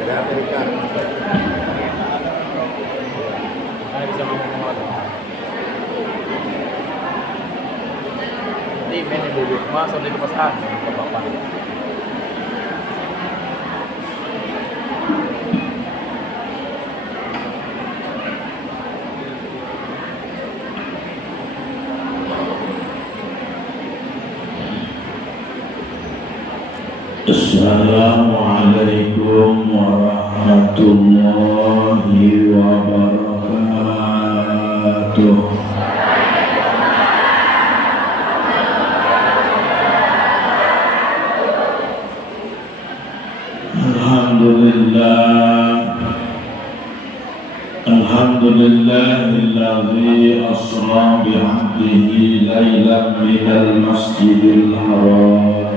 Dari Amerika. Nah, bisa ngomong apa? Ini main ibu mas udah kepesan ke bapak. Assalamualaikum warahmatullahi wabarakatuh. Alhamdulillahilladzi asra bi'abdihi laylan minal masjidil haram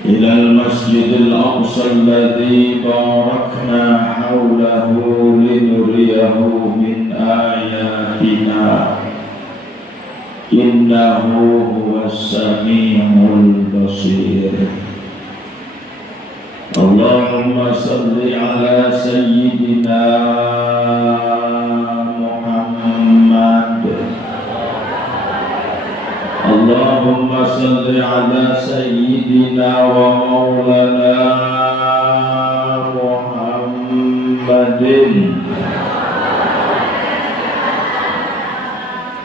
إلى المسجد الأقصى الذي باركنا حوله لنريه من آياتنا إنه هو السميع البصير. اللهم صل على سيدنا محمد. اللهم صل على سيدنا ومولانا محمد.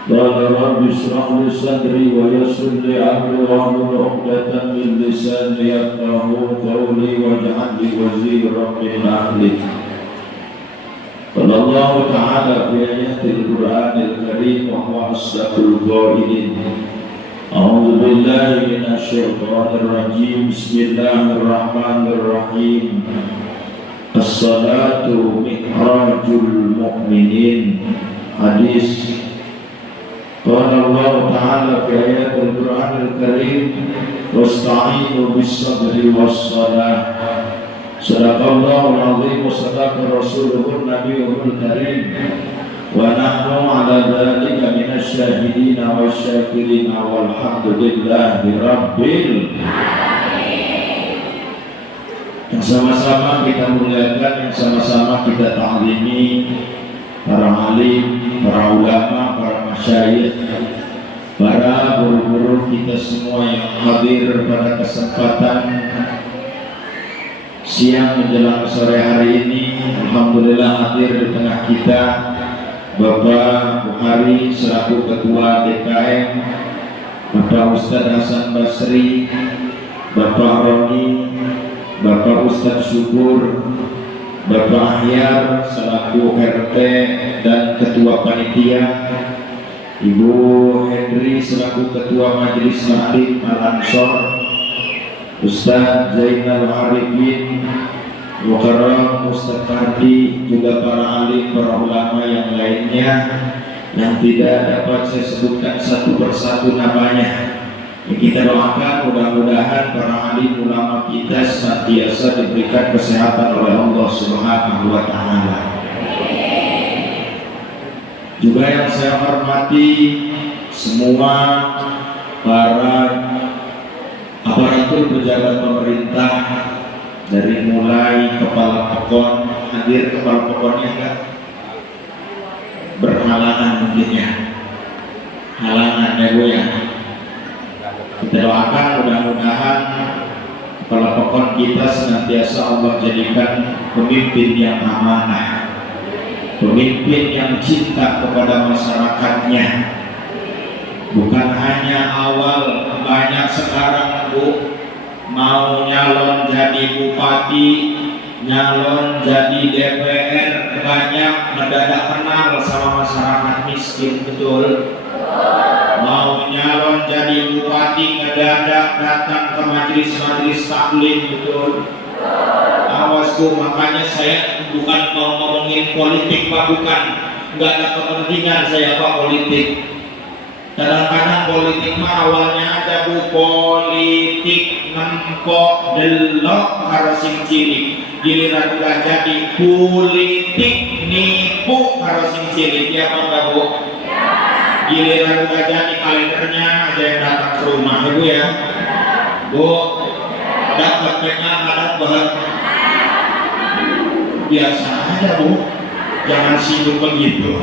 قال رب اشرح لي صدري ويسر لي امري واحلل عقدة من لساني يفقهوا قولي واجعل لي وزيرا من اهلي. قال الله تعالى في آيات القرآن الكريم وهو أصدق القائلين أعوذ بالله من الشيطان الرجيم بسم الله الرحمن الرحيم الصلاة معراج المؤمنين. حديث قال الله تعالى في آيات القرآن الكريم واستعينوا بالصبر والصلاة. صدق الله العظيم وصدق رسوله النبي الكريم ونحن على ذلك من الشاهدين والشاكرين والحمد لله رب العالمين. Yang sama-sama kita muliakan, yang sama-sama kita ta'zimi para alim, para ulama, para masyayikh, para guru-guru kita semua yang hadir pada kesempatan siang menjelang sore hari ini. Alhamdulillah hadir di tengah kita Bapak Bukhari selaku Ketua DKM, Bapak Ustadz Hasan Basri, Bapak Roni, Bapak Ustadz Syukur, Bapak Ahyar selaku RT dan Ketua Panitia, Ibu Hendri selaku Ketua Majelis Taklim Al-Ansor, Ustadz Zainal Arifin, Mukarram Ustadz Fardi, juga para alim, para ulama yang lainnya yang tidak dapat saya sebutkan satu persatu namanya. Kita doakan mudah-mudahan para alim ulama kita senantiasa diberikan kesehatan oleh Allah Subhanahu wa Ta'ala. Juga yang saya hormati semua para aparatur pejabat pemerintah, dari mulai kepala pokon, hadir kepala pokonnya enggak? Berhalangan mungkinnya, halangan ya Bu ya. Kita doakan mudah-mudahan kepala pokon kita senantiasa Allah jadikan pemimpin yang amanah, pemimpin yang cinta kepada masyarakatnya. Bukan hanya awal, banyak sekarang Bu mau nyalon jadi bupati, nyalon jadi DPR, banyak mendadak kenal sama masyarakat miskin, betul? Mau nyalon jadi bupati, mendadak datang ke majelis-majelis taklim, betul? Awas tuh, makanya saya bukan mau ngomongin politik Pak, bukan, nggak ada kepentingan saya Pak politik. Kadang-kadang politik mah awalnya ada Bu, politik nempok delok karo sing cilik, giliran udah jadi politik nipu karo sing cilik, ya apa enggak Bu? Giliran udah jadi kalendernya ada yang datang ke rumah, Ibu ya Bu, dapat pengen alat bahan biasa aja Bu, jangan sibuk begitu.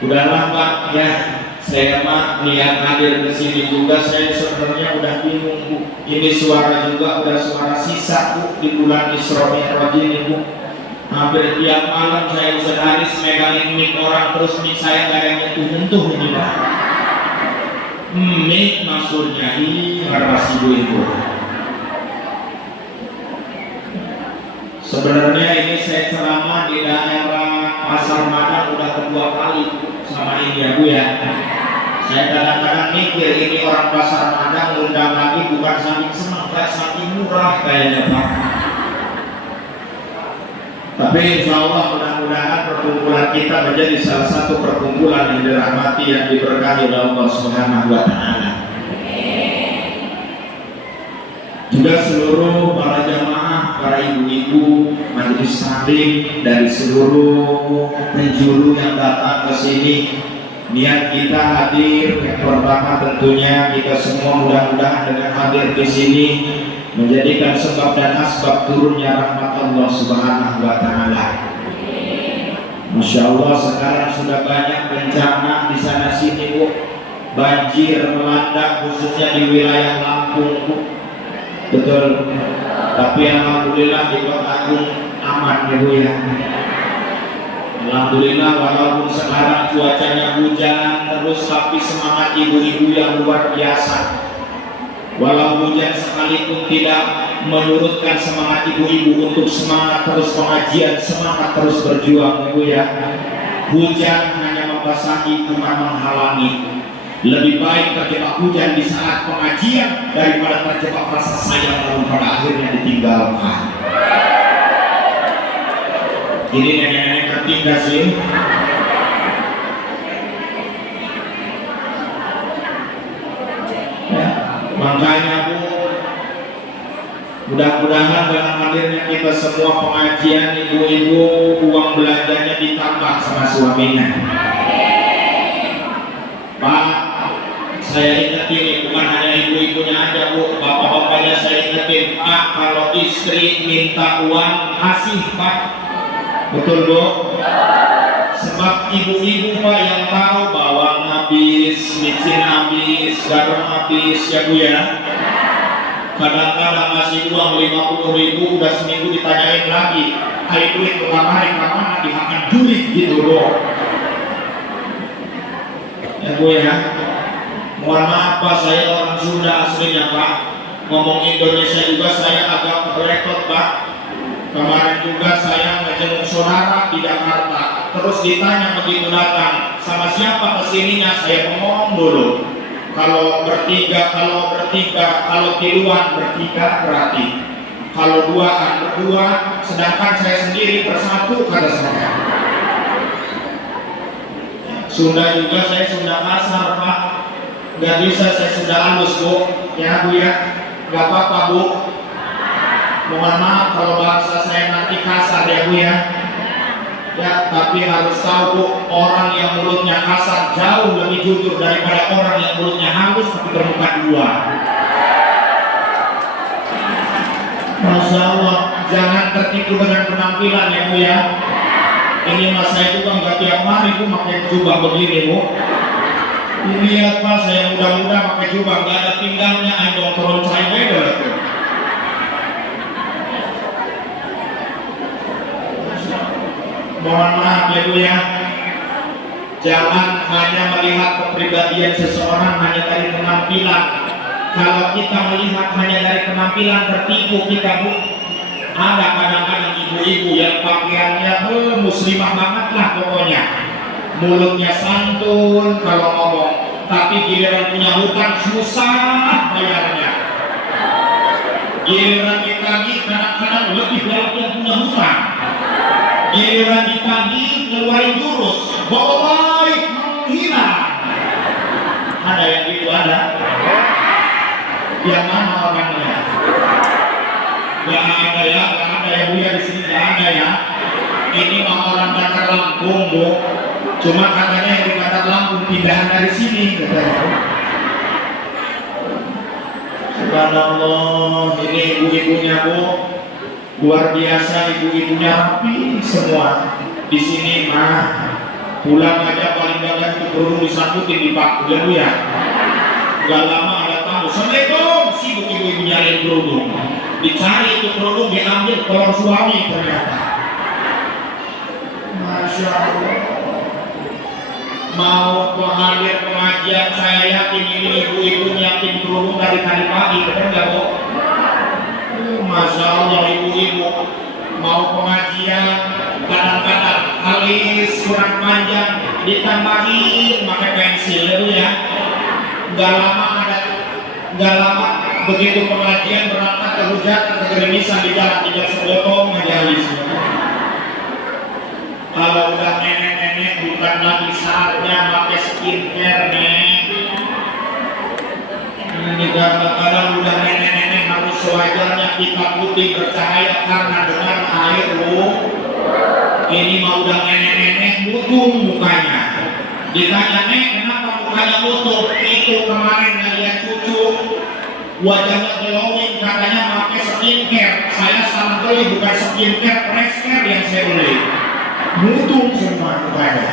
Udahlah Pak ya, saya mah niat hadir ke sini juga, saya sebenarnya udah bingung Bu. Ini suara juga udah suara sisa Bu di bulan Isra Mi'raj ini Bu. Hampir tiap malam saya sehari megangin mic orang terus mic saya nggak yang nyentuh ini Pak. Mic maksudnya ini ngarasi ibu. Sebenarnya ini saya ceramah di daerah Pasar Madang udah kedua kali sama ini ya Bu ya. Saya kadang-kadang mikir ini orang Pasar Madang undang lagi bukan saking senang, kayak saking murah kayaknya Pak. Tapi insya Allah mudah-mudahan perkumpulan kita menjadi salah satu perkumpulan yang dirahmati, yang diberkahi oleh Allah Subhanahu wa Ta'ala. Juga seluruh para jamaah, para ibu-ibu, majelis taklim dari seluruh penjuru yang datang ke sini. Niat kita hadir yang pertama tentunya kita semua mudah-mudahan dengan hadir di sini menjadikan sebab dan asbab turunnya rahmat Allah Subhanahu wa Ta'ala. Masya Allah sekarang sudah banyak bencana di sana sini Bu, banjir melanda khususnya di wilayah Lampung Bu. Betul. Tapi alhamdulillah di Kota Agung aman ya Bu ya. Alhamdulillah walaupun sekarang cuacanya hujan terus, tapi semangat ibu-ibu yang luar biasa. Walau hujan sekalipun tidak menurutkan semangat ibu-ibu untuk semangat terus pengajian, semangat terus berjuang Ibu ya. Hujan hanya membasahi bukan menghalangi. Lebih baik terjebak hujan di saat pengajian daripada terjebak rasa sayang lalu pada akhirnya ditinggalkan. Jadi nenek-nenek ngerti gak sih? Ya, makanya Bu, mudah-mudahan dengan hadirnya kita semua pengajian, ibu-ibu uang belanjanya ditambah sama suaminya. Pak, saya ingetin, bukan hanya ibu-ibunya aja Bu, bapak-bapaknya saya ingetin, Pak, kalau istri minta uang kasih Pak. Betul Bu? Sebab ibu-ibu Pak yang tahu bawang habis, micin habis, garam habis ya Bu ya. Kadang-kadang ngasih uang 50.000 udah seminggu ditanyain lagi, ayo duit ke kamar dimakan duit gitu Bu. Ya Bu ya. Mohon maaf Pak, saya orang Sunda aslinya Pak. Ngomong Indonesia juga saya agak keretot Pak. Kemarin juga saya ngejenguk saudara di Jakarta, terus ditanya begitu datang sama siapa kesininya, saya ngomong dulu kalau bertiga, kalau tiluan bertiga berarti, kalau duaan berdua, sedangkan saya sendiri bersatu kata saya. Sunda juga saya Sunda kasar Pak, nggak bisa saya Sunda halus Bu ya Bu ya, nggak apa-apa Bu. Mohon maaf kalau bahasa saya nanti kasar ya Bu ya. Ya, tapi harus tahu Bu, orang yang mulutnya kasar jauh lebih jujur daripada orang yang mulutnya halus tapi bermuka dua. Masya Allah, jangan tertipu dengan penampilan ya Bu ya. Ini mas saya juga nggak tiap hari Bu pakai jubah begini Bu. Lihat Pak, saya muda-muda pakai jubah nggak ada pinggangnya, I don't turun beda tuh. Mohon maaf ya Bu ya, jangan hanya melihat kepribadian seseorang hanya dari penampilan. Kalau kita melihat hanya dari penampilan tertipu kita Bu. Ada kadang-kadang ibu-ibu yang pakaiannya muslimah banget lah pokoknya, mulutnya santun kalau ngomong, tapi giliran punya hutang susah bayarnya. Giliran ditagih kadang-kadang lebih baik yang punya hutang. Giliran ditagih ngeluarin jurus, bawa baik menghilang. Ada yang gitu ada? Yang mana orangnya? Gak ada ya, gak ada ya Bu ya, di sini gak ada ya. Ini mah orang Bandar Lampung Bu. Cuma katanya yang di Bandar Lampung pindahan dari sini katanya. Subhanallah, ini ibu-ibunya Bu. luar biasa, ibu-ibunya rapi semua. Di sini mah pulang aja paling gak itu kerudung disangkutin di paku ya Bu ya. Gak lama ada tamu, Assalamualaikum, sibuk ibu-ibu nyariin kerudung. Dicari itu kerudung, diambil kolor suami ternyata. Masya Allah. Mau hadir pengajian, saya yakin ini ibu-ibu nyiapin kerudung dari tadi pagi, bener gak Bu? Masya Allah, ibu-ibu mau pengajian kadang-kadang alis kurang panjang ditambahin pakai pensil ya. Gak lama begitu pengajian berangkat kehujatan kegerimisan di jalan tidak sebotong majelis. Kalau udah nenek-nenek bukan lagi saatnya pakai skincare nih. Ini kadang-kadang udah nenek-nenek harus sewajarnya kita putih bercahaya karena dengan air Bu. Ini mau udah nenek-nenek butuh mukanya. Ditanya, Nek, kenapa mukanya butuh? Itu kemarin ngeliat cucu wajahnya glowing, katanya pakai skincare. Saya salah beli, bukan skincare, fresh care yang saya beli. Butuh semua mukanya.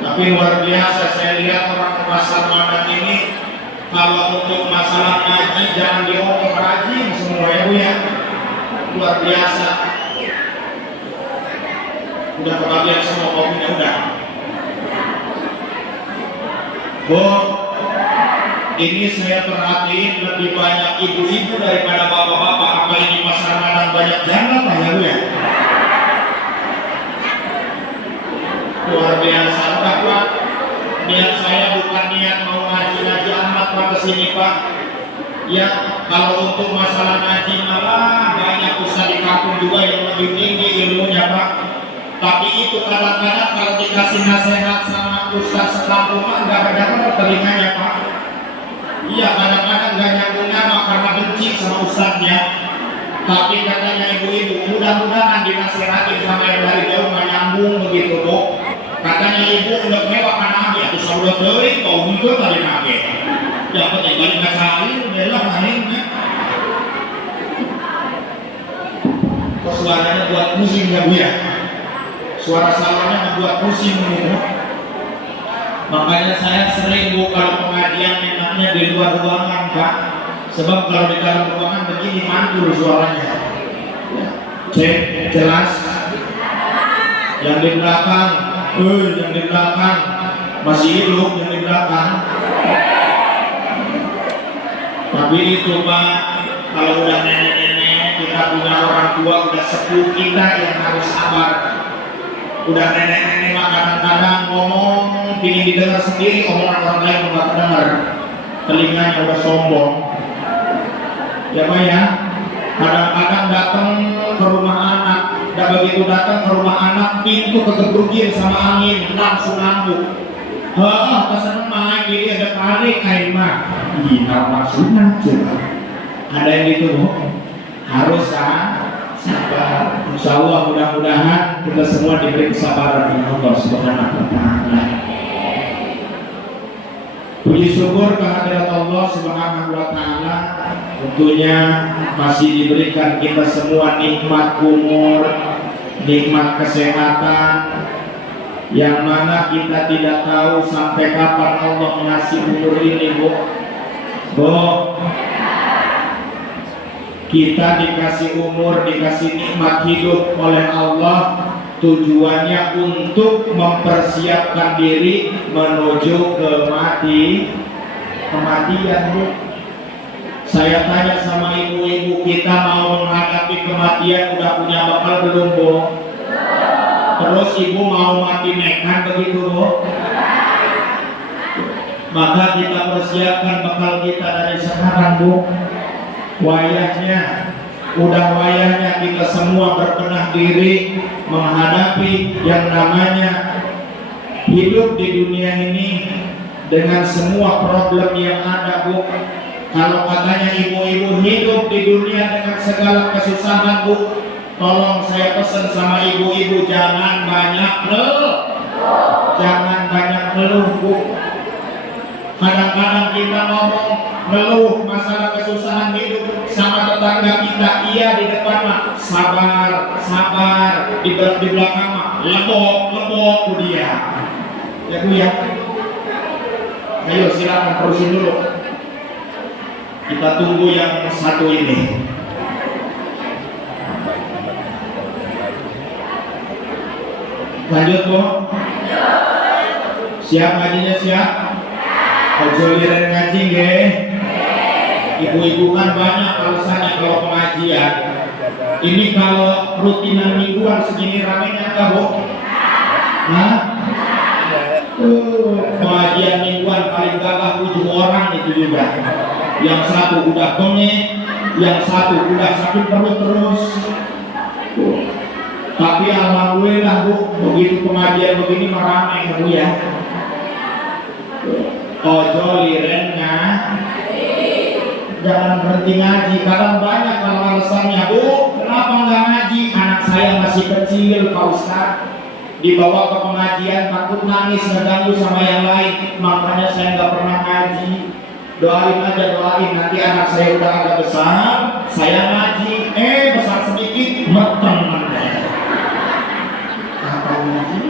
Tapi luar biasa saya lihat orang ke pasar Madang ini, kalau untuk masalah ngaji jangan diomong rajin semua ya Bu ya. Luar biasa. Udah kebagian semua kopinya udah. Bu, ini saya perhatiin lebih banyak ibu-ibu daripada bapak-bapak. Apa ini pasar Madang banyak janda Pak ya Bu ya? Luar biasa. Udah Pak, niat saya bukan niat mau ngaji-ngaji amat Pak kesini Pak. Ya, kalau untuk masalah ngaji malah banyak ustaz di kampung juga yang lebih tinggi ilmunya Pak. Tapi itu kadang-kadang kalau dikasih nasihat sama ustaz sekampung mah nggak ada telinganya Pak. Iya, kadang-kadang nggak nyambung nama karena benci sama ustaznya. Tapi katanya ibu-ibu, mudah-mudahan dinasihati sama yang dari jauh nggak nyambung begitu Bu. Katanya ibu udah mewah kan aja, terus udah beli, kau juga kali nage. Ya penting balik ngacari, udah akhirnya. Kok suaranya buat pusing ya Bu ya? Suara salonnya membuat pusing gitu. Makanya saya sering Bu kalau pengajian enaknya di luar ruangan Pak. Sebab kalau di dalam ruangan begini mantul suaranya. Cek jelas. Yang di belakang, yang di belakang masih hidup yang di belakang. Tapi itu Pak, kalau udah nenek-nenek kita punya orang tua udah sepuh kita yang harus sabar. Udah nenek-nenek mah kadang-kadang ngomong ingin didengar sendiri, omongan orang lain nggak kedengar, telinganya udah sombong. Ya Pak ya, kadang-kadang datang ke rumah anak, dan begitu datang ke rumah anak pintu kegebrukin sama angin, langsung ngamuk. Keseneng main gini ada tarik kain mah. Iya maksudnya coba. Ada yang gitu Bu, harus sabar. Insya Allah mudah-mudahan kita semua diberi kesabaran oleh Allah Subhanahu wa Ta'ala. Puji syukur kehadirat Allah Subhanahu wa Ta'ala, tentunya masih diberikan kita semua nikmat umur, nikmat kesehatan, yang mana kita tidak tahu sampai kapan Allah mengasih umur ini Bu. Kita dikasih umur, dikasih nikmat hidup oleh Allah, tujuannya untuk mempersiapkan diri menuju kematian Bu. Saya tanya sama ibu-ibu, kita mau menghadapi kematian udah punya bekal belum Bu? Terus ibu mau mati nekat begitu Bu? Maka kita persiapkan bekal kita dari sekarang Bu. Udah wayahnya kita semua berbenah diri menghadapi yang namanya hidup di dunia ini dengan semua problem yang ada Bu. Kalau katanya ibu-ibu hidup di dunia dengan segala kesusahan Bu, tolong saya pesan sama ibu-ibu jangan banyak ngeluh Bu. Kadang-kadang kita ngomong ngeluh masalah kesusahan hidup sama tetangga kita, iya di depan mah sabar, sabar, di belakang mah lebok dia. Ya Bu ya. Ayo silakan terusin dulu. Kita tunggu yang satu ini. Lanjut Bu. Siap ngajinya siap? Kejoliran ngaji nggih. Ibu-ibu kan banyak alasannya kalau pengajian. Ini kalau rutinan mingguan segini ramenya enggak Bu? Hah? Pengajian mingguan paling gagah 7 orang itu juga. Yang satu udah bengek, yang satu udah sakit perut terus. Tapi alhamdulillah Bu, begitu pengajian begini meramai ya Bu ya. Ojo liren jangan berhenti ngaji. Kadang banyak kalau alasannya, Bu, kenapa nggak ngaji? Anak saya masih kecil Pak Ustadz, dibawa ke pengajian takut nangis ngeganggu sama yang lain, makanya saya nggak pernah ngaji. Doain aja, doain, nanti anak saya udah agak besar saya ngaji. Besar sedikit meteng apa ngaji?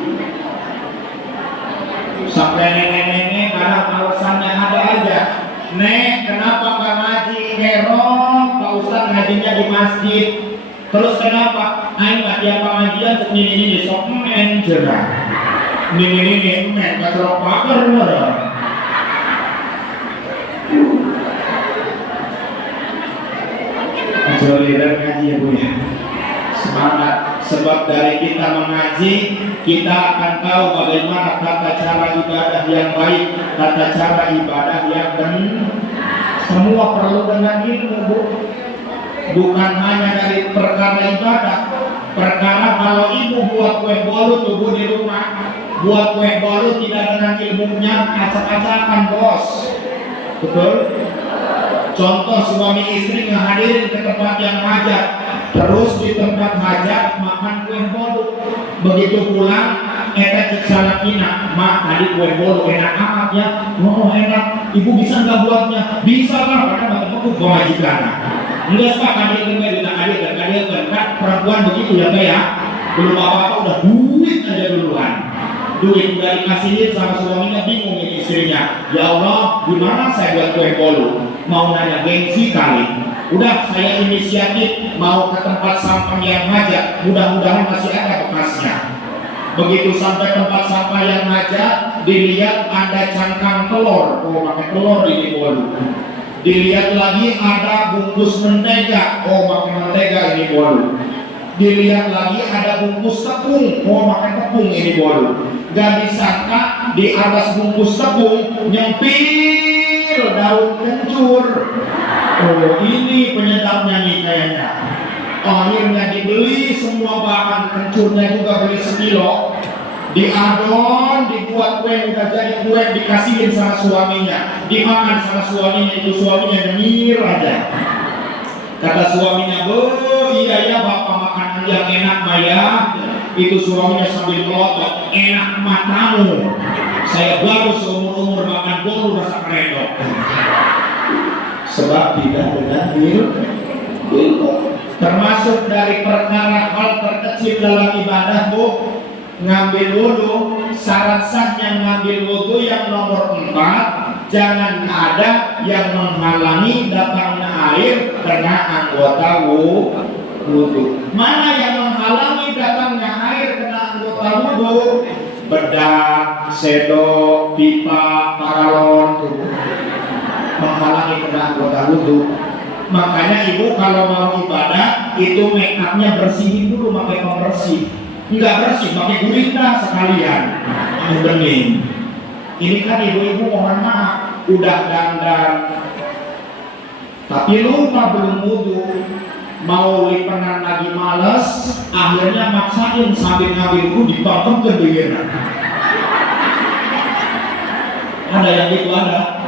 Sampai nenek-nenek kadang alasannya ada aja. Nek, kenapa gak ngaji? Herok, Pak Ustadz ngajinya di masjid. Terus kenapa? Aing gak tiap pengajian untuk ini sok men jerah. Ini men gak terok pagar bener. Joliran ngaji ya Bu ya. Semangat. Sebab dari kita mengaji, kita akan tahu bagaimana tata cara ibadah yang baik, tata cara ibadah yang benar. Semua perlu dengan ilmu Bu. Bukan hanya dari perkara ibadah. Perkara kalau ibu buat kue bolu tuh Bu di rumah, buat kue bolu tidak dengan ilmunya, acak-acakan bos. Betul? Contoh suami istri ngehadirin ke tempat yang hajat, terus di tempat hajat makan kue bolu. Begitu pulang, eta cek salakina, mak tadi kue bolu enak amat ya. Oh enak, ibu bisa nggak buatnya? Bisa lah, karena bapak majikan. Enggak Pak, kami kan perempuan begitu ya Pak ya. Belum apa-apa udah duit aja duluan. Duit udah dikasihin sama suaminya, bingung ini istrinya. Ya Allah, gimana saya buat kue bolu? Mau nanya gengsi kali. Udah saya inisiatif mau ke tempat sampah yang hajat, mudah-mudahan masih ada bekasnya. Begitu sampai tempat sampah yang hajat, dilihat ada cangkang telur, pakai telur di bolu. Dilihat lagi ada bungkus mentega, pakai mentega ini bolu. Dilihat lagi ada bungkus tepung, pakai tepung ini bolu. Gak disangka di atas bungkus tepung nyempil daun kencur. Ini penyedapnya nih kayaknya. Akhirnya dibeli semua bahan kencurnya juga beli sekilo. Diadon, dibuat kue, udah jadi kue, dikasihin sama suaminya, dimakan sama suaminya. Itu suaminya nyengir aja. Kata suaminya, iya ya bapak makan yang enak Maya. Itu suaminya sambil melotot, enak matamu. Saya baru seumur-umur makan bolu rasa kredok. Sebab tidak dengan ilmu. Termasuk dari perkara hal terkecil dalam ibadah Bu, ngambil wudhu. Syarat sahnya ngambil wudhu yang nomor 4, jangan ada yang menghalangi datangnya air kena anggota wudhu. Mana yang menghalangi datangnya air kena anggota wudhu? Bedak, sendok, pipa, paralon, menghalangi kena anggota wudhu. Makanya ibu kalau mau ibadah itu make upnya bersihin dulu pakai pembersih. Enggak bersih pakai gurita sekalian. Bening. Ini kan ibu-ibu mohon maaf udah dandan tapi lupa belum wudhu, mau lipenan lagi males, akhirnya maksain sambil ngambil wudhu dipotong ke degeran. Ada yang gitu ada?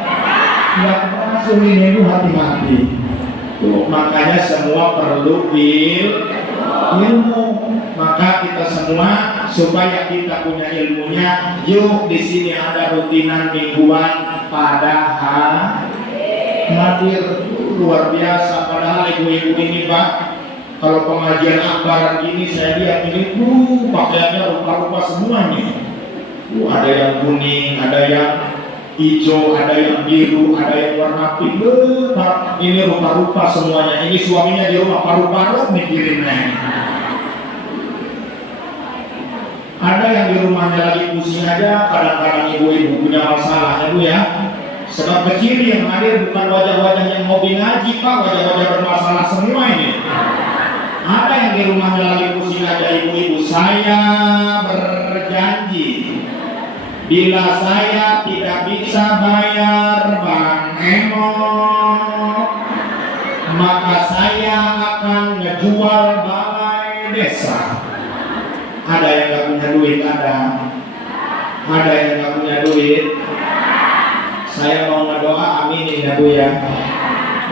Enggak masuk ini ibu, hati-hati. Makanya semua perlu ilmu. Maka kita semua supaya kita punya ilmunya, yuk di sini ada rutinan mingguan pada hari. hadir luar biasa. Padahal ibu-ibu ini Pak, kalau pengajian akbaran ini saya lihat ini pakaiannya rupa-rupa semuanya. Ada yang kuning, ada yang hijau, ada yang biru, ada yang warna pink. Ini rupa-rupa semuanya. Ini suaminya di rumah paru-paru mikirinnya ini. Ada yang di rumahnya lagi pusing aja. Kadang-kadang ibu-ibu punya masalah ya Bu ya. Sebab kecil yang hadir bukan wajah-wajah yang hobi ngaji Pak, wajah-wajah bermasalah semua ini. Ada yang di rumahnya lagi pusing aja ibu-ibu. Saya berjanji, bila saya tidak bisa bayar Bang Emok, maka saya akan ngejual balai desa. Ada yang gak punya duit? Ada yang gak punya duit? Saya mau ngedoa, aminin ya Bu ya.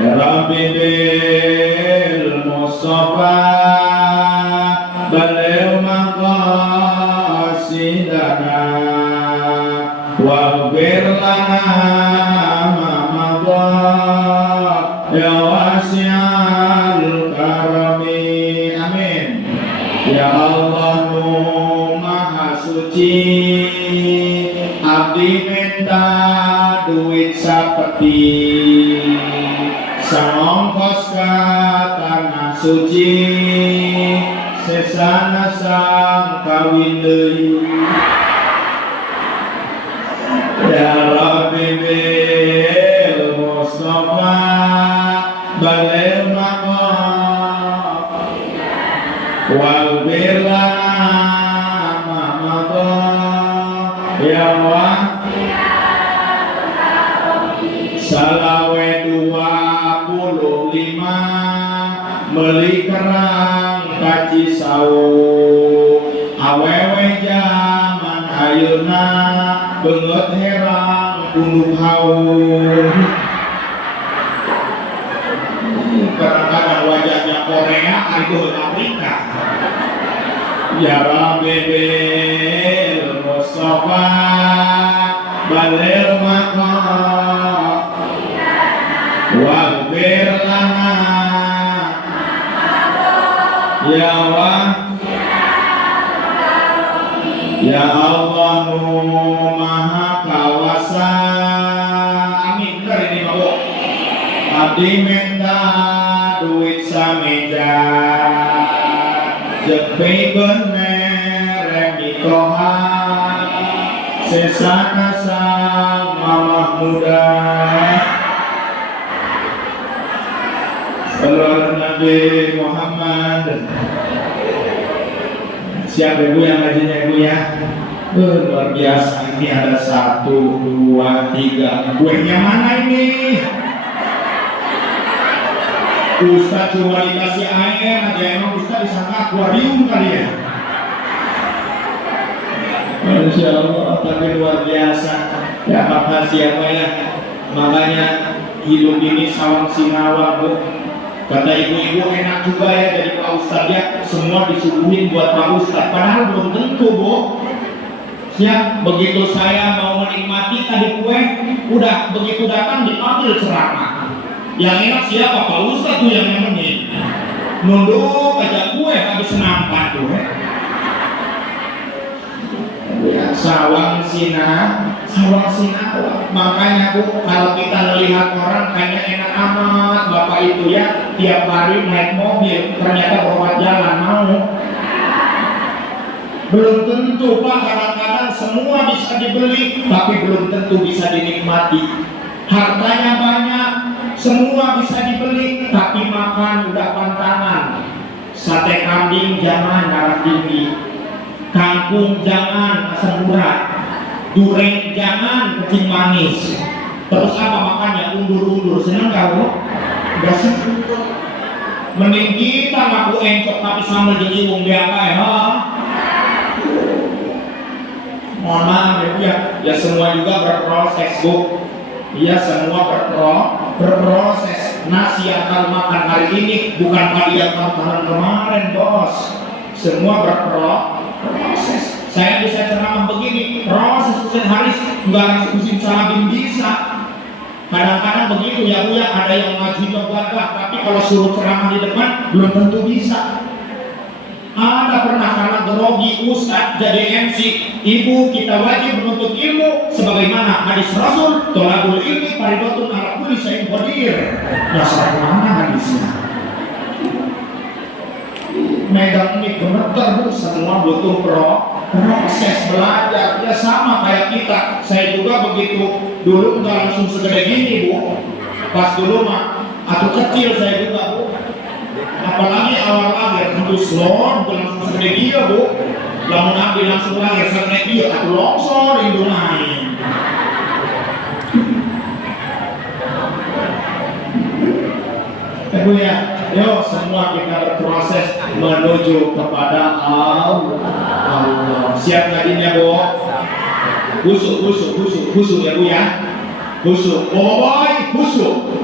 Ya Rabbi bil Mustafa baligh maqasidana waghfir lana ma madha ya wasi'al karami. Amin. Ya Allah nu maha suci, abdi minta duit sapeti samongkos ka tanah suci sesana sang kawin deui. Ya Rabbi bil Mustafa baligh maqam wal birlana ma madha ya wa salawe 25 meli kerang kaci sau awewe zaman ayeuna beungeut herang undung haur. Kadang-kadang wajahnya Korea itu Afrika. Ya Rabbi bil Mustafa baligh maqam waghfir lana ya wa ya Allah nu maha kawasa. Amin. Benar ini Pak Bu. Abdi minta duit sameja jepi bener mikohan sesana sang mamah muda. Sallallahu Nabi Muhammad. Siapa Ibu yang ngajinya Ibu ya? Luar biasa. Ini ada 1, 2, 3. Kuenya mana ini? Ustaz cuma dikasih air aja, emang Ustaz disangka akuarium kali ya? Masya Allah, tapi luar biasa. Ya makasih ya Pak ya. Makanya hidup ini sawang sinawang Bu. Kata ibu-ibu enak juga ya jadi Pak Ustadz ya, semua disuguhin buat Pak Ustadz. Padahal belum tentu Bu. Siap, begitu saya mau menikmati tadi kue, udah begitu datang dipanggil ceramah. Yang enak siapa? Pak Ustadz tuh yang nemenin. Nunduk aja kue habis nampak tuh ya, sawang sinawa. Makanya Bu, kalau kita melihat orang kayaknya enak amat Bapak itu ya, tiap hari naik mobil, ternyata bawa jalan mau. Belum tentu Pak, kadang-kadang semua bisa dibeli, tapi belum tentu bisa dinikmati. Hartanya banyak, semua bisa dibeli, tapi makan udah pantangan. Sate kambing jangan darah tinggi, kangkung jangan asam urat, durian jangan kencing manis. Terus apa makannya? Undur-undur. Seneng kau? Gak seneng. Mending kita ngaku encok tapi sambal jeung biaka ya. Mohon maaf ya, ya semua juga berproses Bu. Iya semua berproses. Nasi yang kamu makan hari ini bukan padi yang kamu makan kemarin Bos. Semua berproses. Saya bisa ceramah begini, proses Ustaz Haris nggak langsung musim salabim bisa. Kadang-kadang begitu ya Bu ya, ada yang ngajinya gagah, tapi kalau suruh ceramah di depan belum tentu bisa. Ada pernah karena grogi ustaz jadi MC, ibu kita wajib menuntut ilmu sebagaimana hadis Rasul, tolabul ilmi fardhatun ala kulli syai'in qadir. Dasar mana hadisnya? Megang ini gemeter Bu, semua butuh proses belajar. Ya sama kayak kita. Saya juga begitu, dulu nggak langsung segede gini Bu. Pas dulu mah aku kecil saya juga Bu. Apalagi awal lahir tentu slon bukan langsung segede dia Bu. Lamun ambil langsung lahir segede dia aku longsor hidung lain. Bu ya, yuk semua kita berproses menuju kepada Allah. Siap ngajinya Bu? Khusyuk ya Bu ya. Khusyuk, boy, khusyuk.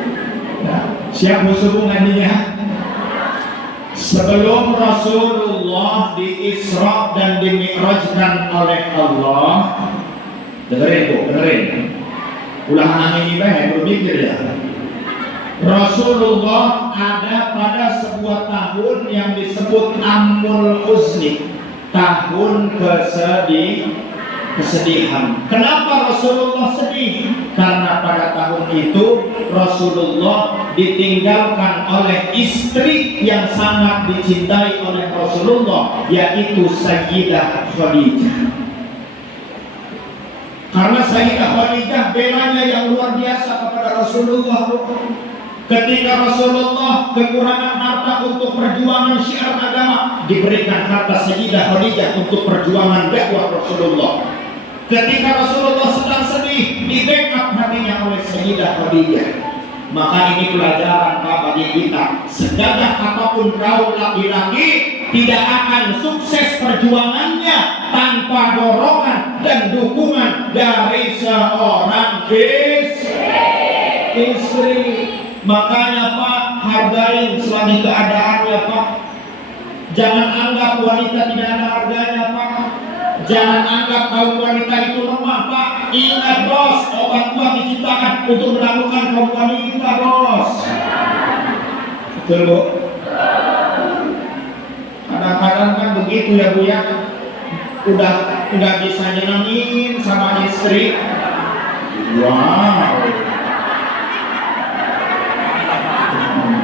Siap khusyuk Bu ngajinya? Sebelum Rasulullah di-Isra dan di-Mi'rajkan oleh Allah, dengerin Bu, dengerin. Ulangan ini belum mikir ya. Rasulullah ada pada sebuah tahun yang disebut Amul Huzni, tahun kesedihan. Kenapa Rasulullah sedih? Karena pada tahun itu Rasulullah ditinggalkan oleh istri yang sangat dicintai oleh Rasulullah, yaitu Sayyidah Khadijah. Karena Sayyidah Khadijah belanya yang luar biasa kepada Rasulullah. Ketika Rasulullah kekurangan harta untuk perjuangan syiar agama, diberikan harta Sayyidah Khadijah untuk perjuangan dakwah Rasulullah. Ketika Rasulullah sedang sedih, di-backup hatinya oleh Sayyidah Khadijah. Maka ini pelajaran Pak bagi kita. Segagah apapun kaum laki-laki, tidak akan sukses perjuangannya tanpa dorongan dan dukungan dari seorang istri. Makanya Pak, hargain selagi keadaannya Pak. Jangan anggap wanita tidak ada harganya Pak. Jangan anggap kaum wanita itu lemah Pak. Ingat bos, obat kuat diciptakan untuk menaklukkan kaum wanita bos. Betul Bu? Kadang-kadang kan begitu ya Bu ya. Udah nggak bisa nyenengin sama istri. Wow.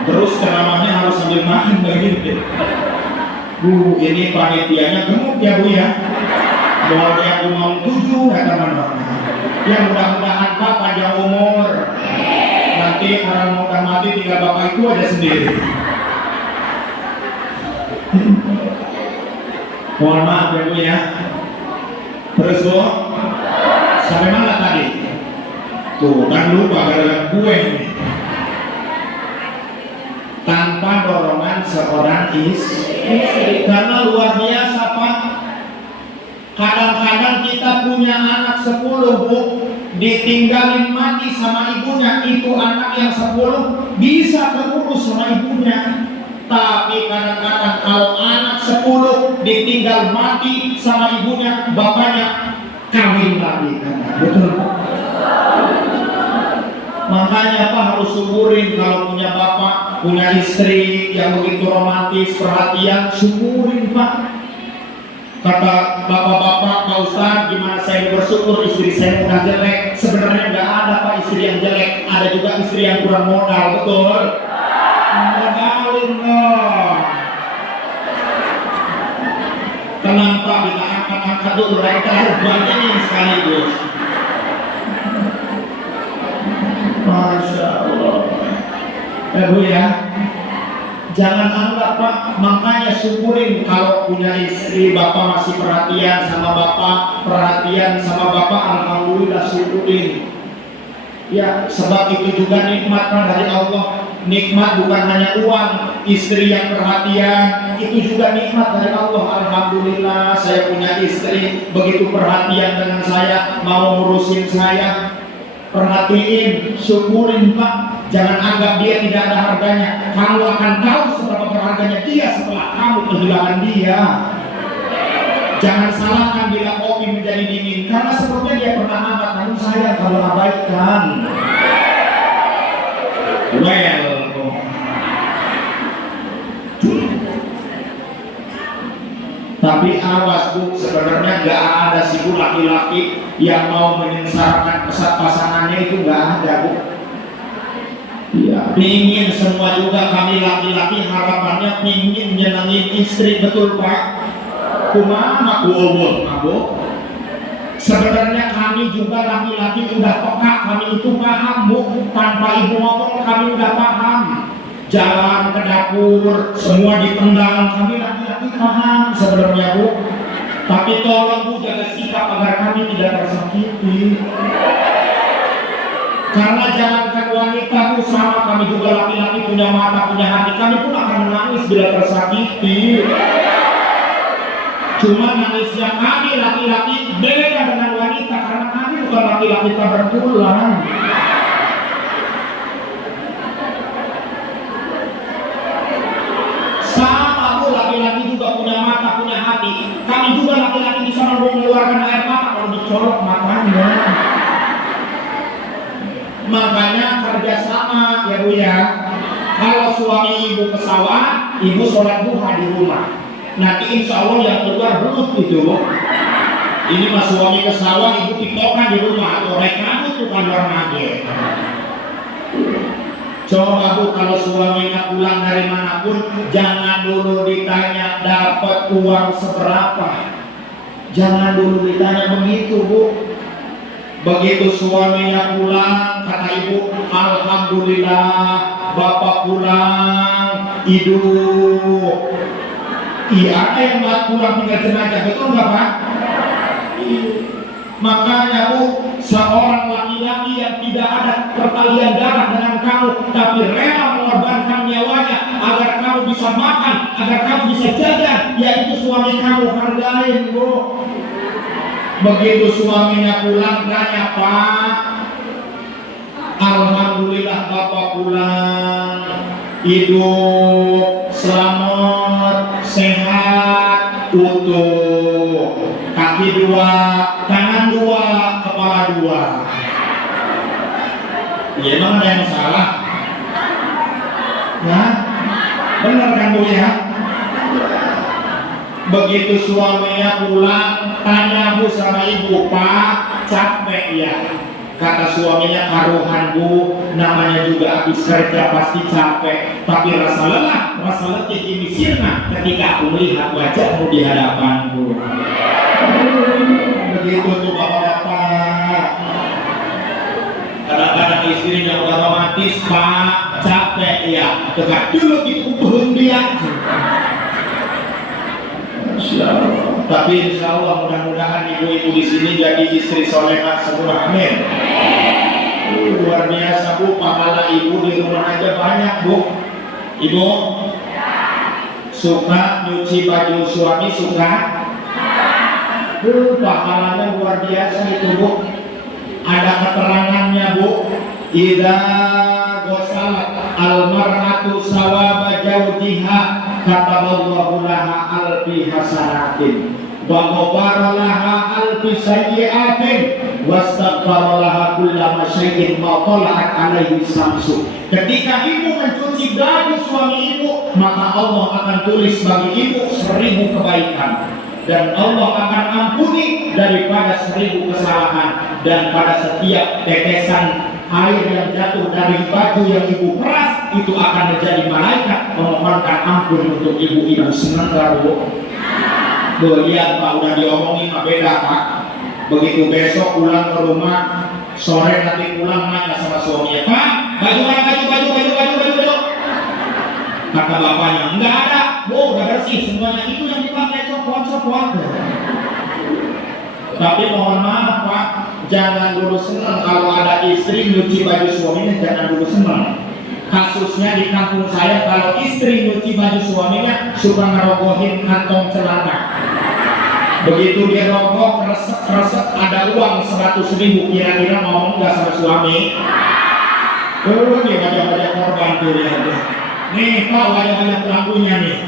Terus ceramahnya harus sambil makan begitu. Bu, ini panitianya gemuk ya Bu ya. Mau dia umum 7 kata mana? Ya mudah-mudahan Pak panjang umur. Nanti orang udah mati tinggal Bapak itu aja sendiri. Mohon maaf ya Bu ya. Terus Bu, sampai mana tadi? Tuh kan lupa gara-gara gue nih. Tanpa dorongan seorang istri, karena luar biasa Pak. Kadang-kadang kita punya anak 10 Bu, ditinggalin mati sama ibunya. Itu anak yang 10 bisa keurus sama ibunya. Tapi kadang-kadang kalau anak 10 ditinggal mati sama ibunya, bapaknya kawin lagi. Betul Pak? Makanya Pak harus syukurin kalau punya bapak, punya istri yang begitu romantis, perhatian, syukurin Pak. Kata bapak-bapak, Pak Ustaz, gimana saya bersyukur istri saya udah jelek? Sebenarnya nggak ada Pak istri yang jelek, ada juga istri yang kurang modal, betul? Modalin dong. Tenang Pak, kita angkat-angkat dulu, kita buat ini sekaligus. Masya Allah. Bu ya, jangan anggap Pak, makanya syukurin kalau punya istri, bapak masih perhatian sama bapak, alhamdulillah syukurin. Ya, sebab itu juga nikmat dari Allah. Nikmat bukan hanya uang, istri yang perhatian, itu juga nikmat dari Allah. Alhamdulillah saya punya istri begitu perhatian dengan saya, mau ngurusin saya. Perhatiin, syukurin Pak. Jangan anggap dia tidak ada harganya. Kamu akan tahu seberapa berharganya dia setelah kamu kehilangan dia. Jangan salahkan bila kopi menjadi dingin, karena sebelumnya dia pernah hangat, namun saya kalau abaikan. Tapi awas Bu, sebenarnya nggak ada sih Bu laki-laki yang mau menyengsarakan pasangannya, itu nggak ada Bu. Ya, pingin semua juga kami laki-laki harapannya pingin nyenengin istri, betul Pak? Kumaha Bu mabuk? Sebenarnya kami juga laki-laki udah peka, kami itu paham Bu, tanpa ibu ngomong kami udah paham. Jalan ke dapur semua ditendang, kami laki-laki paham sebenarnya Bu. Tapi tolong Bu jaga sikap agar kami tidak tersakiti. Karena jangankan wanita Bu, sama kami juga laki-laki punya mata, punya hati, kami pun akan menangis bila tersakiti. Cuma nangisnya kami laki-laki beda dengan wanita, karena kami bukan laki-laki tak bertulang. Sama Bu, laki-laki juga punya mata, punya hati. Kami juga laki-laki bisa mengeluarkan air mata kalau dicolok matanya. Makanya kerjasama ya Bu ya. Kalau suami ibu ke sawah, ibu sholat duha di rumah. Nanti insya Allah yang keluar belut itu. Ini mas suami ke sawah, ibu tiktokan di rumah atau rekamu tuh kantor nage. Coba Bu, kalau suaminya pulang dari manapun, jangan dulu ditanya dapat uang seberapa. Jangan dulu ditanya begitu Bu. Begitu suaminya pulang, kata ibu, alhamdulillah bapak pulang hidup. Iya, ada yang nggak pulang tinggal jenazah, betul nggak Pak? Makanya Bu, seorang laki-laki yang tidak ada pertalian darah dengan kamu, tapi rela mengorbankan nyawanya agar kamu bisa makan, agar kamu bisa jajan, yaitu suami kamu, hargain Bu. Begitu suaminya pulang, tanya Pak, alhamdulillah bapak pulang hidup, selamat, sehat, utuh, kaki dua, tangan dua, kepala dua. Ya emang ada yang salah? Nah, benar kan Bu ya? Begitu suaminya pulang, tanya Bu sama ibu, Pak capek ya? Kata suaminya, karuhan Bu, namanya juga habis kerja pasti capek, tapi rasa lelah, rasa letih ini sirna ketika aku melihat wajahmu di hadapanku. Begitu tuh bapak-bapak. Kadang-kadang istrinya udah romantis, Pak capek ya, dekat dulu itu dia. Tapi insya Allah mudah-mudahan ibu-ibu di sini jadi istri solehah semua, amin. Luar biasa Bu, pahala ibu di rumah aja banyak Bu. Ibu suka nyuci baju suami, suka? Pahalanya luar biasa itu Bu. Ada keterangannya Bu, idza ghasalat al-mar'atu sawaba zawjiha kataballahu laha alfi hasanatin wa ghafara laha alfi sayyi'atin wastaghfara laha kullama syai'in ma tala'at alaihi samsu. Ketika ibu mencuci baju suami ibu, maka Allah akan tulis bagi ibu 1000 kebaikan, dan Allah akan ampuni daripada 1000 kesalahan, dan pada setiap tetesan air yang jatuh dari baju yang ibu peras itu akan menjadi malaikat memohonkan ampun untuk ibu-ibu. Senang gak Bu? Lihat Pak, udah diomongin mah beda Pak. Begitu besok pulang ke rumah, sore nanti pulang nanya sama suaminya, Pak baju mana, baju. Kata bapaknya, enggak ada Bu, udah bersih semuanya, itu yang dipakai copot. Tapi mohon maaf Pak, jangan dulu senang kalau ada istri nyuci baju suaminya, jangan dulu senang. Kasusnya di kampung saya, kalau istri nyuci baju suaminya suka ngerogohin kantong celana. Begitu dia rogoh, kresek ada uang 100.000, kira-kira ngomong nggak sama suami? Dia wajah-wajah korban tuh lihat tuh. Nih Pak, wajah-wajah pelakunya nih.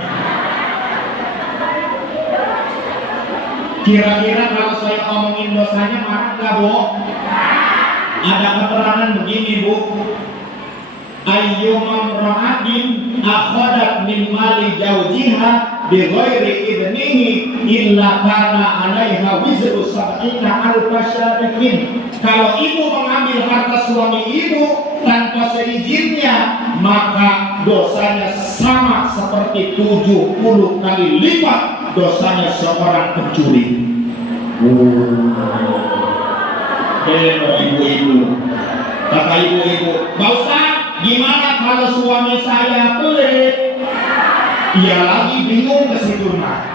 Kira-kira kalau saya ngomongin dosanya marah nggak Bu? Ada keterangan begini Bu, ayyumam ra'atin akhadat min mali jaujiha bi ghairi idnihi illa kana 'alaiha wizru sab'ina alfa syarikin. Kalau ibu mengambil harta suami ibu tanpa seizinnya, maka dosanya sama seperti 70 kali lipat dosanya seorang pencuri. Ibu-ibu, kata ibu-ibu, Pak Ustaz, gimana kalau suami saya pelit? Ia lagi bingung ke situ mah.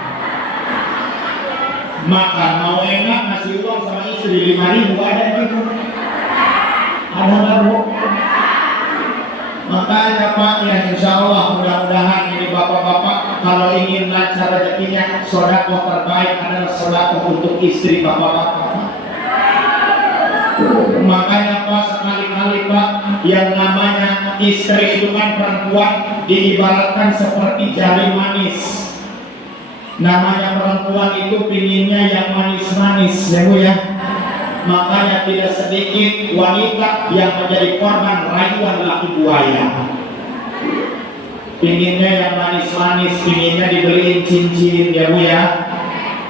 Maka mau enak ngasih uang sama istri 5.000 ada ibu? Ada nggak bu? Makanya Pak, ya insya Allah mudah-mudahan ini bapak-bapak kalau ingin lancar rezekinya, sedekah terbaik adalah sedekah untuk istri bapak-bapak. Makanya Pak, sekali-kali Pak, yang namanya istri itu kan perempuan diibaratkan seperti jari manis. Namanya perempuan itu pinginnya yang manis-manis, ya Bu ya. Makanya tidak sedikit wanita yang menjadi korban rayuan laki buaya. Pinginnya yang manis-manis, pinginnya dibeliin cincin, ya Bu ya.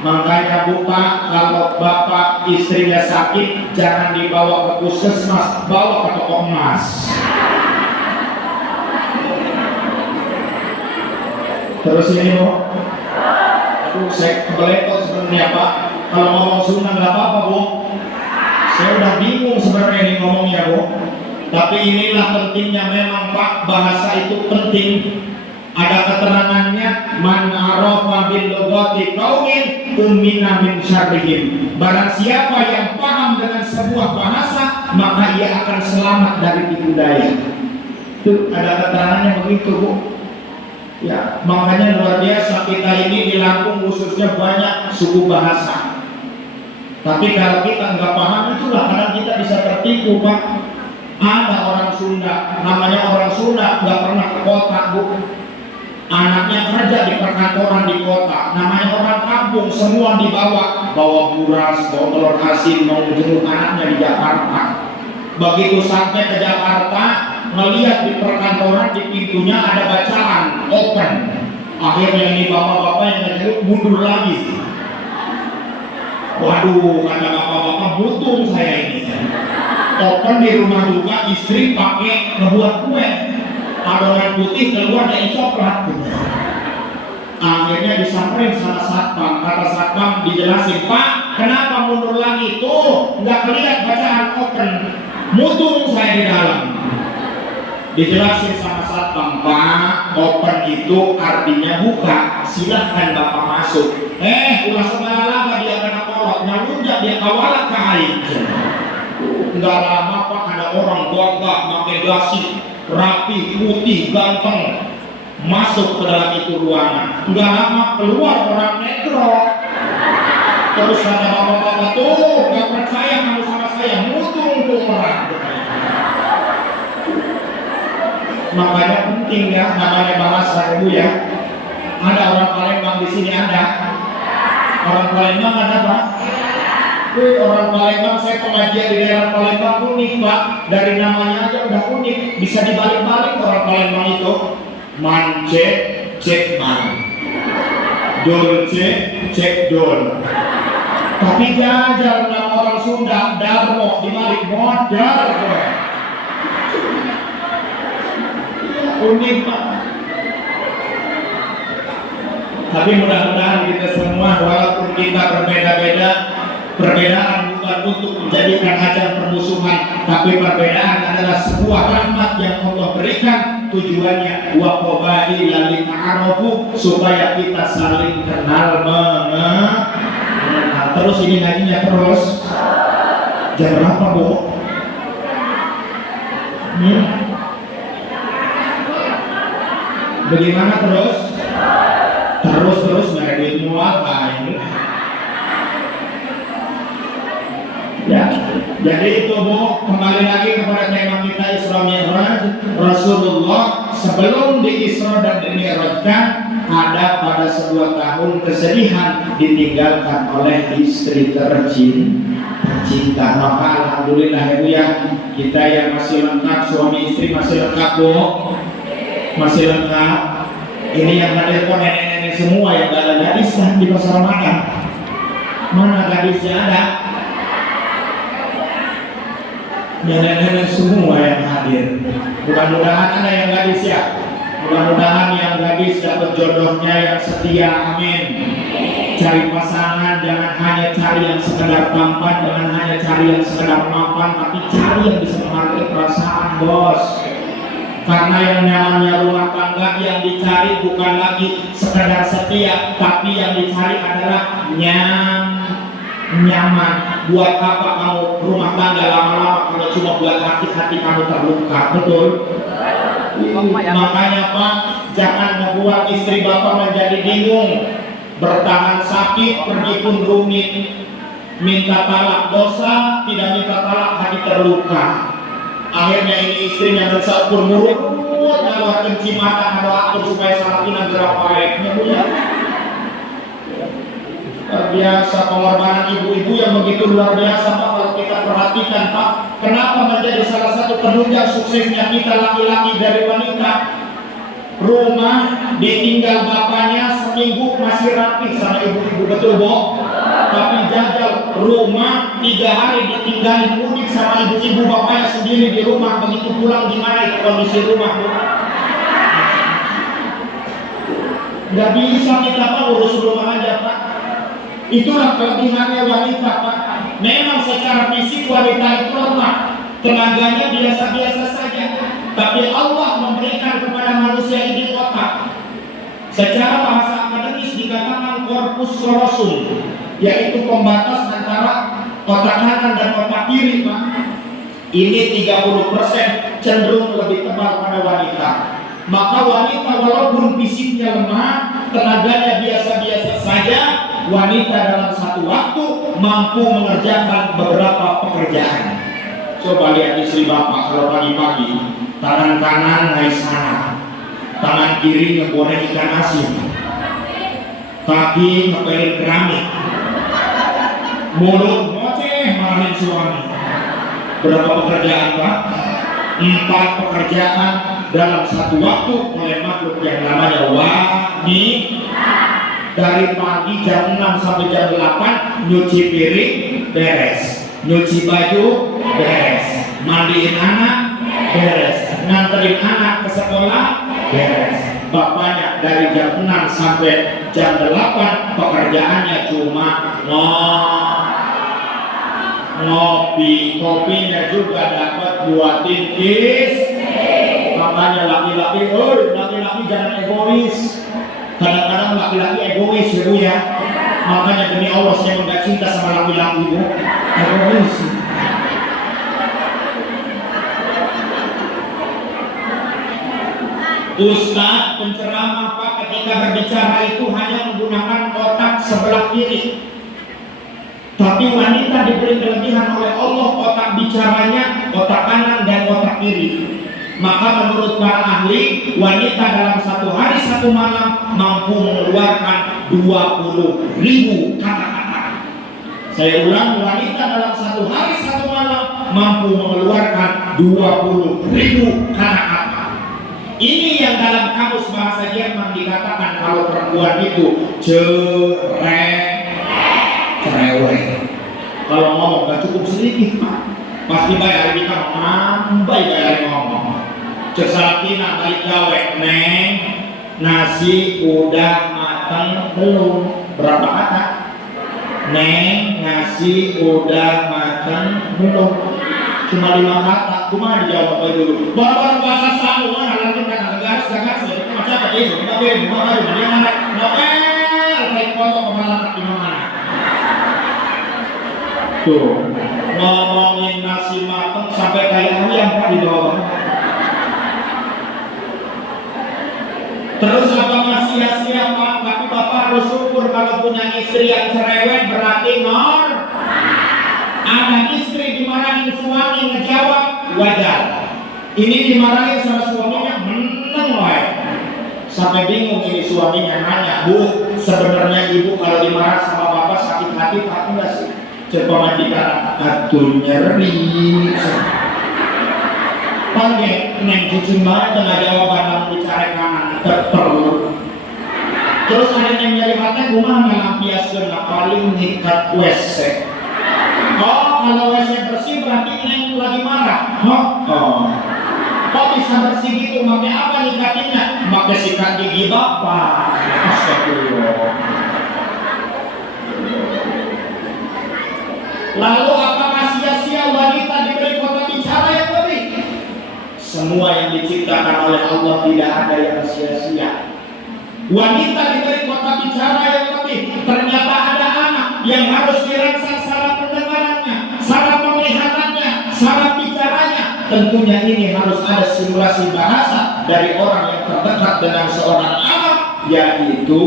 Makanya Bu Pak, kalau bapak istrinya sakit jangan dibawa ke puskesmas, bawa ke toko emas. Terus ini Bu, aduh saya kebeletot sebenarnya Pak. Kalau ngomong sunnah nggak apa-apa Bu. Saya udah bingung sebenarnya ini ngomongnya Bu. Tapi inilah pentingnya memang Pak, bahasa itu penting. Ada keterangannya, man arafa bil lughati qaumin umina min syarrihim. Barang siapa yang paham dengan sebuah bahasa, maka ia akan selamat dari tipu daya. Itu ada keterangannya begitu Bu. Ya, makanya luar biasa kita ini di Lampung khususnya banyak suku bahasa. Tapi kalau kita nggak paham itulah kadang kita bisa tertipu Pak. Ada orang Sunda, namanya orang Sunda nggak pernah ke kota Bu. Anaknya kerja di perkantoran di kota, namanya orang kampung, semua dibawa, bawa buras, bawa telur asin, mau jenguk anaknya di Jakarta. Begitu saatnya ke Jakarta, melihat di perkantoran di pintunya ada bacaan open. Akhirnya ini bapak-bapak yang ngejenguk mundur lagi. Waduh, kata bapak-bapak, butuh saya ini. Open di rumah juga, istri pakai ngebuat kue. Adonan putih keluar dari coklat. Akhirnya disamperin sama satpam. Kata satpam dijelasin, Pak, kenapa mundur lagi? Tuh, nggak kelihatan bacaan open. Mutung saya di dalam. Dijelasin sama satpam, Pak, open itu artinya buka. Silahkan Bapak masuk. Ulah segala dia kena kolot, nyalunjak dia kawalat ke air. Nggak lama Pak, ada orang gagah pakai dasi rapi, putih, ganteng masuk ke dalam itu ruangan. Nggak lama keluar orang negro. Terus kata bapak-bapak, tuh nggak percaya kamu sama saya, mutung tuh orang. Makanya penting ya namanya bahasa Bu ya. Ada orang Palembang di sini ada. Orang Palembang ada Pak. Orang Palembang, saya pengajian di daerah Palembang unik Pak. Dari namanya aja udah unik. Bisa dibalik-balik orang Palembang itu. Mance, cek man. Dolce, cek dol. Tapi jajal nama orang Sunda, Darmo, dibalik modal gue. Unik Pak. Tapi mudah-mudahan kita semua walaupun kita berbeda-beda, perbedaan bukan untuk menjadikan ajang permusuhan, tapi perbedaan adalah sebuah rahmat yang Allah berikan. Tujuannya wa qabaila lita'arufu, supaya kita saling kenal mengenal. Terus ini ngajinya terus. Jam berapa Bu? Bagaimana terus? Terus nggak duit mual ini. Ya, jadi itu Bu, kembali lagi kepada tema kita Isra Mi'raj. Rasulullah sebelum di Isra dan di Mi'rajkan, ada pada sebuah tahun kesedihan ditinggalkan oleh istri tercinta. Maka alhamdulillah ibu ya, kita yang masih lengkap, suami istri masih lengkap bu, masih lengkap. Ini yang hadir kok nenek-nenek semua yang gak ada gadis di pasar makan. Mana gadisnya ada? Nenek-nenek semua yang hadir. Mudah-mudahan ada yang gadis ya. Mudah-mudahan yang gadis dapat jodohnya yang setia, amin. Cari pasangan jangan hanya cari yang sekedar tampan, jangan hanya cari yang sekedar mapan, tapi cari yang bisa menghargai perasaan bos. Karena yang namanya rumah tangga yang dicari bukan lagi sekedar setia, tapi yang dicari adalah nyaman. Buat apa kamu rumah tangga lama-lama kalau cuma buat hati kamu terluka, betul? Makanya Pak, jangan membuat istri Bapak menjadi bingung. Bertahan sakit, pergi pun rumit. Minta talak dosa, tidak minta talak hati terluka. Akhirnya ini istrinya bersaukur mulut, kalau kenci mata ada atur supaya salatina gerak baiknya punya. Luar biasa pengorbanan ibu-ibu yang begitu luar biasa Pak, kalau kita perhatikan Pak. Kenapa menjadi salah satu penunjang suksesnya kita laki-laki dari wanita? Rumah ditinggal bapaknya seminggu masih rapi sama ibu-ibu, betul Bu? Tapi jajal rumah 3 hari ditinggalin mudik sama ibu-ibu, bapaknya sendiri di rumah. Begitu pulang gimana kondisi rumah Bu? Gak bisa kita Pak urus rumah aja Pak. Itulah kelebihannya wanita Pak. Memang secara fisik wanita itu lemah, tenaganya biasa-biasa saja, tapi Allah memberikan kepada manusia ini otak. Secara bahasa akademis dikatakan corpus callosum, yaitu pembatas antara otak kanan dan otak kiri Pak. Ini 30% cenderung lebih tebal pada wanita. Maka wanita walaupun fisiknya lemah, tenaganya biasa-biasa saja, wanita dalam satu waktu mampu mengerjakan beberapa pekerjaan. Coba lihat istri Bapak kalau pagi-pagi tangan kanan naik sana, tangan kiri ngegoreng ikan asin, kaki ngepelin keramik, mulut ngoceh marahin suami. Berapa pekerjaan Pak? 4 pekerjaan dalam satu waktu oleh makhluk yang namanya wanita. Dari pagi jam 6 sampai jam 8 nyuci piring beres, nyuci baju beres, mandiin anak beres, nganterin anak ke sekolah beres. Bapaknya dari jam 6 sampai jam 8 pekerjaannya cuma ngopi, kopinya juga dapat buatin kis. Makanya laki-laki jangan egois. Kadang-kadang laki-laki egois ya Bu ya. Makanya demi Allah saya nggak cinta sama laki-laki Bu, egois. Ustaz penceramah Pak ketika berbicara itu hanya menggunakan otak sebelah kiri. Tapi wanita diberi kelebihan oleh Allah otak bicaranya, otak kanan dan otak kiri. Maka menurut para ahli, wanita dalam satu hari satu malam mampu mengeluarkan 20.000 kata-kata. Saya ulang, wanita dalam satu hari satu malam mampu mengeluarkan 20.000 kata-kata. Ini yang dalam kamus bahasa Jerman dikatakan kalau perempuan itu cerewet. Kalau ngomong gak cukup sedikit Pak, pasti bayar kita bayar ngomong. Cesalatina balik gawe neng, nasi udah matang belum? Berapa kata? Neng, nasi udah matang belum? Cuma 5 kata. Kumaha dijawab apa dulu? Baru bahasa samu mana lanjut kata garis itu macam apa itu? Tapi baru dia mana? Noel kayak foto kepala di mana? Tuh ngomongin nasi matang sampai kayak ayam Pak di bawah. Terus apa masih sia-sia Pak? Tapi Bapak harus syukur kalau punya istri yang cerewet, berarti ada istri dimarahin suami ngejawab wajar. Ini dimarahin sama suaminya meneng wae. Sampai bingung ini suaminya nanya, Bu, sebenarnya ibu kalau dimarah sama bapak sakit hati apa enggak sih? Coba majikan atuh nyeri. Panggil neng cuci mah tengah jawaban dalam bicara kanan terperlu. Terus ada yang nyari hati rumah melampiaskan paling nikat WC. Oh, kalau WC bersih berarti neng lagi marah. Oh. Kok bisa bersih gitu? Pakai apa nikatinya? Pakai sikat gigi bapak. Astagfirullah. Lalu apakah sia-sia wanita diberi kota bicara yang lebih? Semua yang diciptakan oleh Allah tidak ada yang sia-sia. Wanita diberi kota bicara yang lebih. Ternyata ada anak yang harus dirangsang saraf pendengarannya, saraf penglihatannya, saraf bicaranya. Tentunya ini harus ada simulasi bahasa dari orang yang terdekat dengan seorang anak, yaitu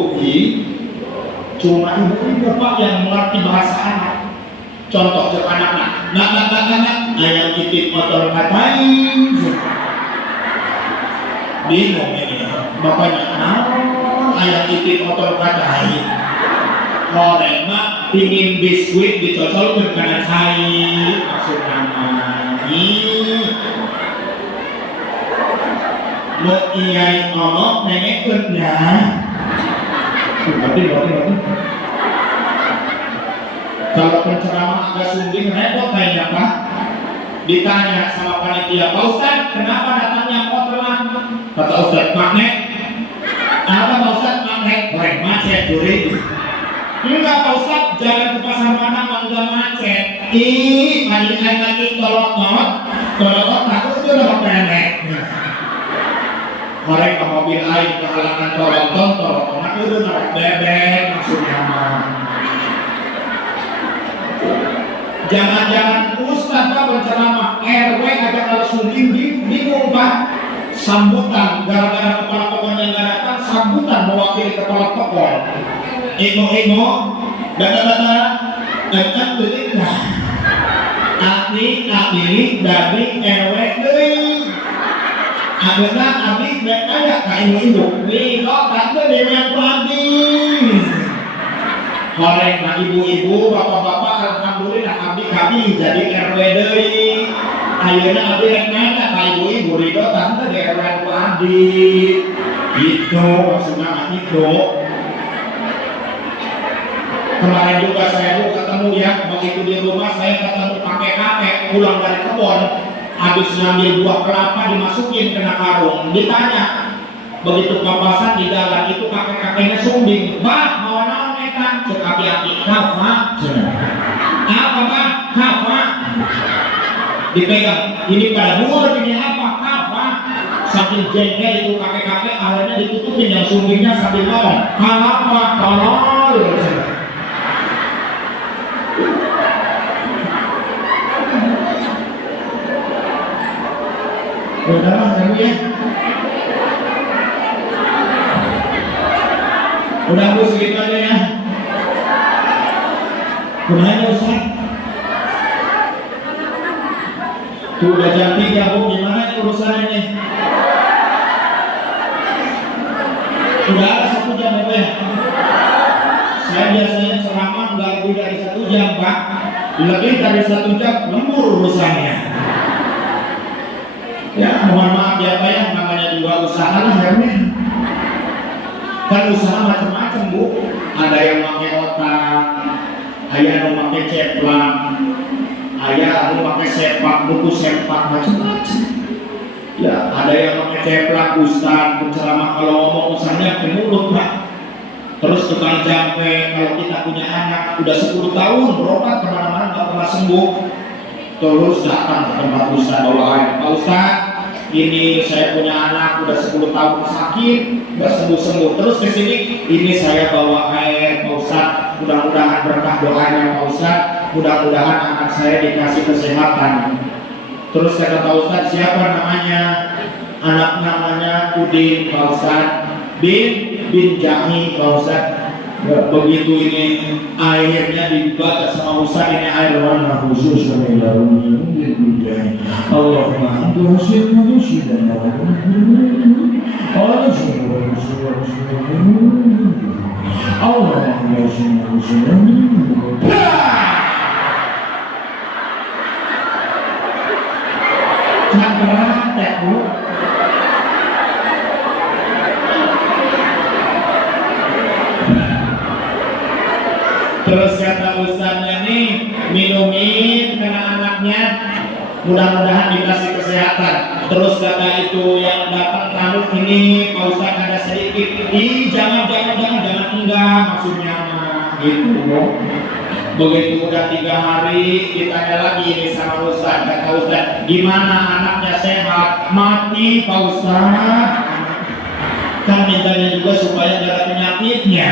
cuma ibu bapak yang mengerti bahasa anak. Contoh ke anak-anak, nak, ayam titip motor katain. Bingung ini, bapaknya, ayam titip motor katain. Orang mah pingin biskuit dicocol ke kanan cair, maksudnya mau iyai ngomong nenek kerja. Berarti. Kalau penceramah agak sumbing repot kayaknya Pak. Ditanya sama panitia, Pak Ustadz, kenapa datangnya kok telat? Kata Ustadz, magnet. Apa Pak Ustadz? Magnet. Korek macet duri. Enggak Pak Ustadz, jalan ke pasar mana enggak macet. Ih, lagi tolong takut itu udah pendek. Korek ke mobil air ke halangan tolong itu narik bebek maksudnya mah. Jangan-jangan Ustadz Pak berceramah RW aja kalau sumbing bingung Pak. Sambutan gara-gara kepala pokoknya nggak datang, sambutan mewakili kepala pokok. Imo dada datang beli nah. Abdi dari RW deui. Ageuna abdi rek aya ka ibu-ibu. Nih kok tante dewe abdi. Horeng na ibu-ibu, bapak-bapak, alhamdulillah abdi kami jadi RW deui. Ayeuna abdi rek nanya ka ibu-ibu ridho tante di RW ku abdi. Gitu maksudnya itu. Kemarin juga saya ketemu ya, begitu di rumah saya ketemu kakek-kakek pulang dari kebun, habis ngambil buah kelapa dimasukin kena karung, ditanya, begitu papasan di jalan itu kakek-kakeknya sumbing, Pak mau naon eta? Cek aki-aki, kafa, apa Pak? Kafa, dipegang, ini pada buur ini apa? Kafa, saking jengkel itu kakek-kakek akhirnya ditutupin yang sumbingnya sambil ngomong, apa? Tolol. Udahlah kamu ya. Udah Bu segitu aja ya. Kumaha Ustaz? Tuh udah jam 3 Bu, gimana urusannya nih? Udah ada 1 jam ya? Saya biasanya ceramah nggak lebih dari 1 jam Pak. Lebih dari 1 jam lembur urusannya. Ya mohon maaf ya Pak ya, namanya juga usaha lah ya. Kan usaha macam-macam Bu. Ada yang pakai otak, ada yang pakai ceplak, ada yang pakai sepak, buku sepak macam-macam. Ya ada yang pakai ceplak Ustaz, penceramah kalau ngomong usahanya ke mulut Pak. Terus tukang jampe kalau kita punya anak udah 10 tahun berobat kemana-mana nggak pernah sembuh. Terus datang ke tempat Ustaz Allah, Pak Ustaz, ini saya punya anak udah 10 tahun sakit, nggak sembuh-sembuh. Terus ke sini, ini saya bawa air, Pak Ustaz. Mudah-mudahan berkah doanya Pak Ustaz. Mudah-mudahan anak saya dikasih kesehatan. Terus kata Pak Ustaz, siapa namanya? Anak namanya Udin Pak Ustaz. Bin Jahi Pak Ustaz. Begitu ini airnya dibaca sama Ustaz, ini air warna khusus Allahumma antu hasil manusia dan Jangan berantek, Bu. Terus kata ustaznya nih, minumin kena anaknya, mudah-mudahan dikasih kesehatan. Terus kata itu yang datang tamu ini, Pak Ustaz ada sedikit, jangan enggak, maksudnya gitu. Begitu udah 3 hari ditanya lagi ini sama Ustaz, kata Ustaz, gimana anaknya sehat? Mati Pak Ustaz. Kan mintanya juga supaya gak ada penyakitnya.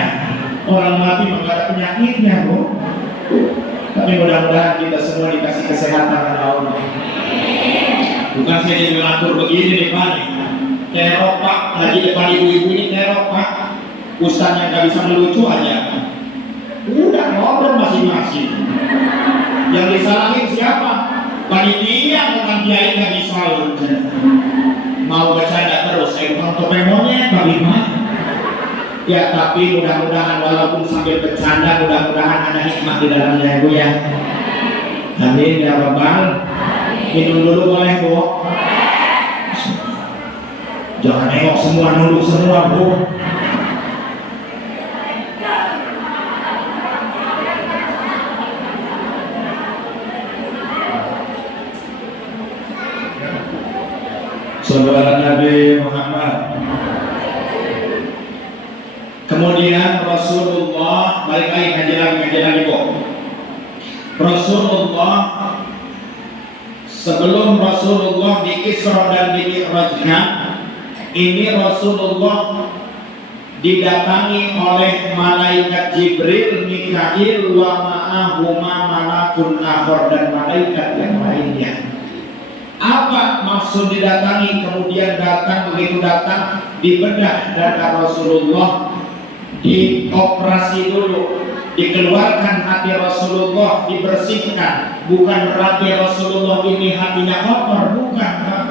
Orang mati nggak ada penyakitnya, Bu. Tapi mudah-mudahan kita semua dikasih kesehatan oleh Allah. Bukan saya jadi ngatur begini nih Pak nih. Terok Pak, lagi depan ibu-ibu ini terok Pak. Ustaznya nggak bisa melucu aja. Udah ngobrol masing-masing. Yang disalahin siapa? Panitia bukan kiai nggak bisa. Mau bercanda terus, saya bukan topeng monyet, bagaimana? Ya, tapi mudah-mudahan walaupun sambil bercanda, mudah-mudahan ada hikmah di dalamnya, Bu ya. Amin ya Rabbal. Minum dulu boleh, Bu? Jangan nengok semua, nunduk semua, Bu. Saudara Nabi Muhammad. Kemudian Rasulullah, balik lagi ngaji lagi kok. Rasulullah sebelum Rasulullah di Isra dan di Mi'rajnya, ini Rasulullah didatangi oleh malaikat Jibril, Mikail, wa ma'ahuma malakun akhor, dan malaikat yang lainnya. Apa maksud didatangi? Kemudian datang, begitu datang dibedah dada Rasulullah, dioperasi dulu, dikeluarkan hati Rasulullah, dibersihkan. Bukan berarti Rasulullah ini hatinya kotor, bukan Pak.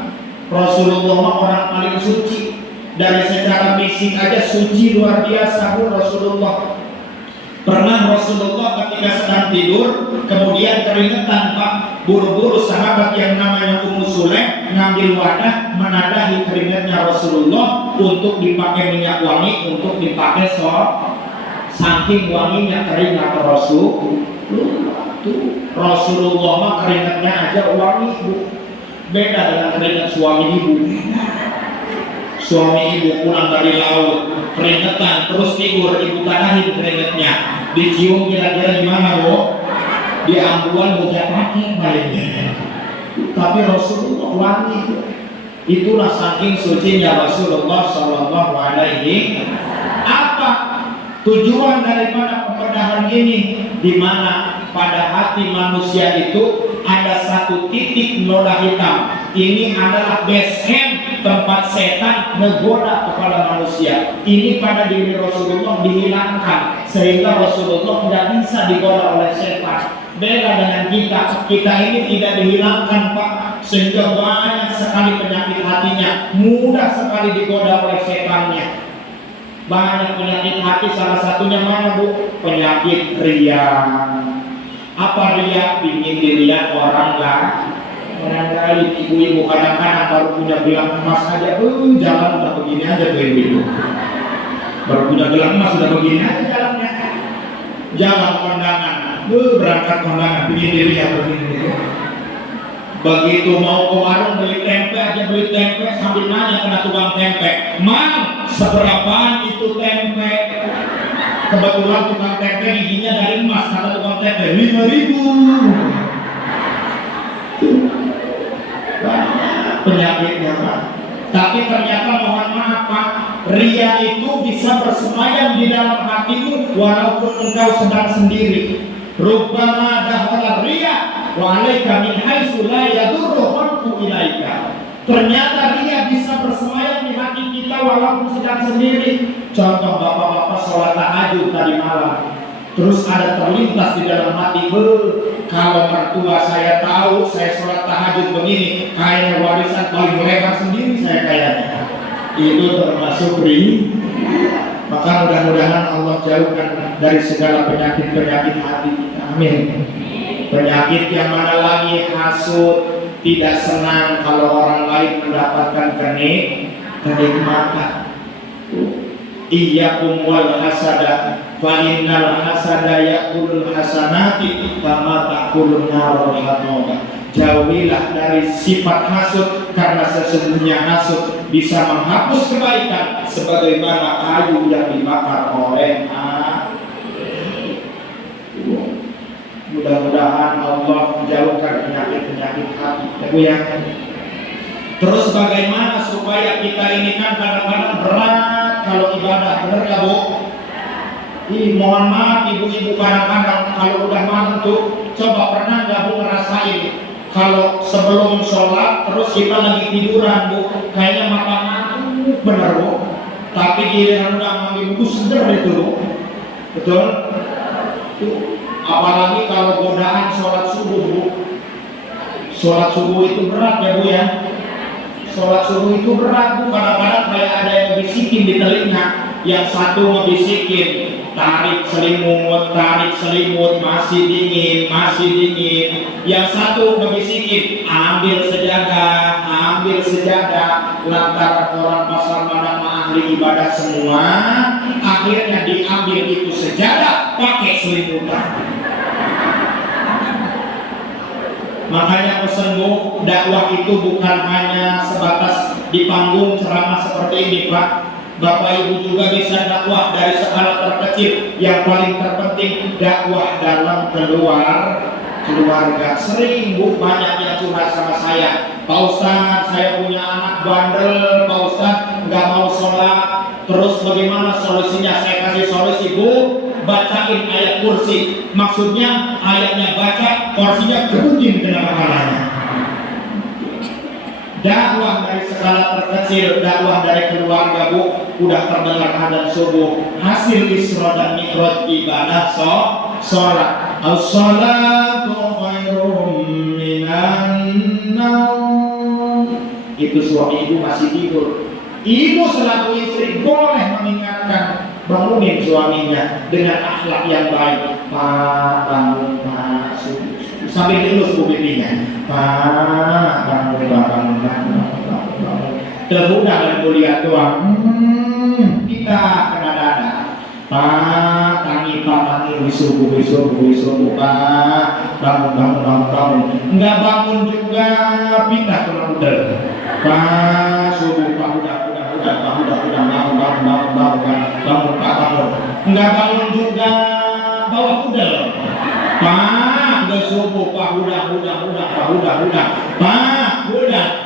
Rasulullah orang paling suci. Dari secara fisik aja suci luar biasa, Bu. Rasulullah pernah Rasulullah ketika sedang tidur, kemudian keringetan Pak. Buru-buru sahabat yang namanya Ummu Sulaim ngambil wadah, menadahi keringatnya Rasulullah untuk dipakai minyak wangi, untuk dipakai saking wanginya keringat Rasulullah mah keringatnya aja wangi, Bu. Beda dengan keringat suami ibu. Suami ibu pulang dari laut, keringetan, terus tidur, ibu tadahin keringatnya, dicium kira-kira gimana, Bu? Di ambulan bukan pakai baliknya. Tapi Rasulullah wangi. Itulah saking sucinya Rasulullah Shallallahu Alaihi. Apa tujuan daripada pembedahan ini? Di mana pada hati manusia itu ada satu titik noda hitam. Ini adalah base camp tempat setan menggoda kepada manusia. Ini pada diri Rasulullah dihilangkan sehingga Rasulullah tidak bisa digoda oleh setan. Beda dengan kita ini tidak dihilangkan Pak, sehingga banyak sekali penyakit hatinya, mudah sekali digoda oleh setannya. Banyak penyakit hati, salah satunya mana, Bu? Penyakit ria. Apa ria? Ingin dilihat orang lain. Ibu-ibu kadang-kadang baru punya gelang emas aja, jalan udah begini aja tuh ibu-ibu. Baru punya gelang emas sudah begini aja jalannya. Jalan kondangan, berangkat kondangan, ingin dilihat begini. Begitu mau ke warung beli tempe aja, beli tempe sambil nanya kena tukang tempe, "Mang, seberapaan itu tempe?" Kebetulan tukang tempe giginya dari emas, kata tukang tempe 5.000. Penyakitnya Pak. Tapi ternyata mohon maaf Pak, ria itu bisa bersemayam di dalam hatimu walaupun engkau sedang sendiri. Rubbama dahwala ria wa alaika min haitsu la yadurru khalqu ilaika. Ternyata ria bisa bersemayam di hati kita walaupun sedang sendiri. Contoh bapak-bapak sholat tahajud tadi malam, terus ada terlintas di dalam hati, kalau mertua saya tahu saya sholat tahajud begini, kayaknya warisan paling lebar sendiri saya kayaknya. itu termasuk ri. Maka mudah-mudahan Allah jauhkan dari segala penyakit-penyakit hati kita. Amin. Penyakit yang mana lagi? Hasud, tidak senang kalau orang lain mendapatkan kenikmatan. Iyyakum wal hasada fa innal hasada ya'kulul hasanati kama ta'kulun narul hataba. Jauhilah dari sifat hasud, karena sesungguhnya hasud bisa menghapus kebaikan sebagaimana kayu yang dibakar oleh api. Mudah-mudahan Allah jauhkan penyakit-penyakit hati. Ya. Terus bagaimana supaya kita ini kan kadang-kadang berat kalau ibadah, benar ya Bu? Mohon maaf ibu-ibu, kadang-kadang kalau udah malam tuh, coba pernah nggak Bu ngerasain kalau sebelum sholat terus kita lagi tiduran Bu, kayaknya mata ngantuk bener Bu, tapi giliran udah ngambil buku seger itu Bu, betul? Apalagi kalau godaan sholat subuh Bu. Sholat subuh itu berat ya Bu ya. Sholat subuh itu berat Bu, kadang-kadang kayak ada yang bisikin di telinga. Yang satu ngebisikin, tarik selimut, masih dingin. Yang satu ngebisikin, ambil sejadah. Lantaran orang pasar Padang ahli ibadah semua, akhirnya diambil itu sejadah, pakai selimutan. Makanya pesan Bu, dakwah itu bukan hanya sebatas di panggung ceramah seperti ini Pak. Bapak Ibu juga bisa dakwah dari skala terkecil. Yang paling terpenting dakwah dalam keluarga. Sering Bu banyak yang curhat sama saya, Pak Ustadz saya punya anak bandel, Pak Ustadz nggak mau sholat, terus bagaimana solusinya? Saya kasih solusi Bu, bacain ayat kursi. Maksudnya ayatnya baca, kursinya kebukin dengan kepalanya. Dakwah dari skala terkecil, dakwah dari keluarga Bu. Udah terdengar adzan subuh, hasil Isra dan Mi'raj ibadah sholat. As-salatu khairum minan naum. Itu suami ibu masih tidur, ibu selaku istri boleh mengingatkan, bangunin suaminya dengan akhlak yang baik. Pak, bangun Pak, sambil dilus Bu pipinya. Pak, bangun. Terbuka dan mulia Tuhan. Kita kena dada. Pak, tangi subuh Pak, bangun. Enggak bangun juga, pindah ke udel. Pak, subuh Pak, udah bangun. Enggak bangun juga, bawa udel. Pak, udah subuh Pak, udah. Pak, udah.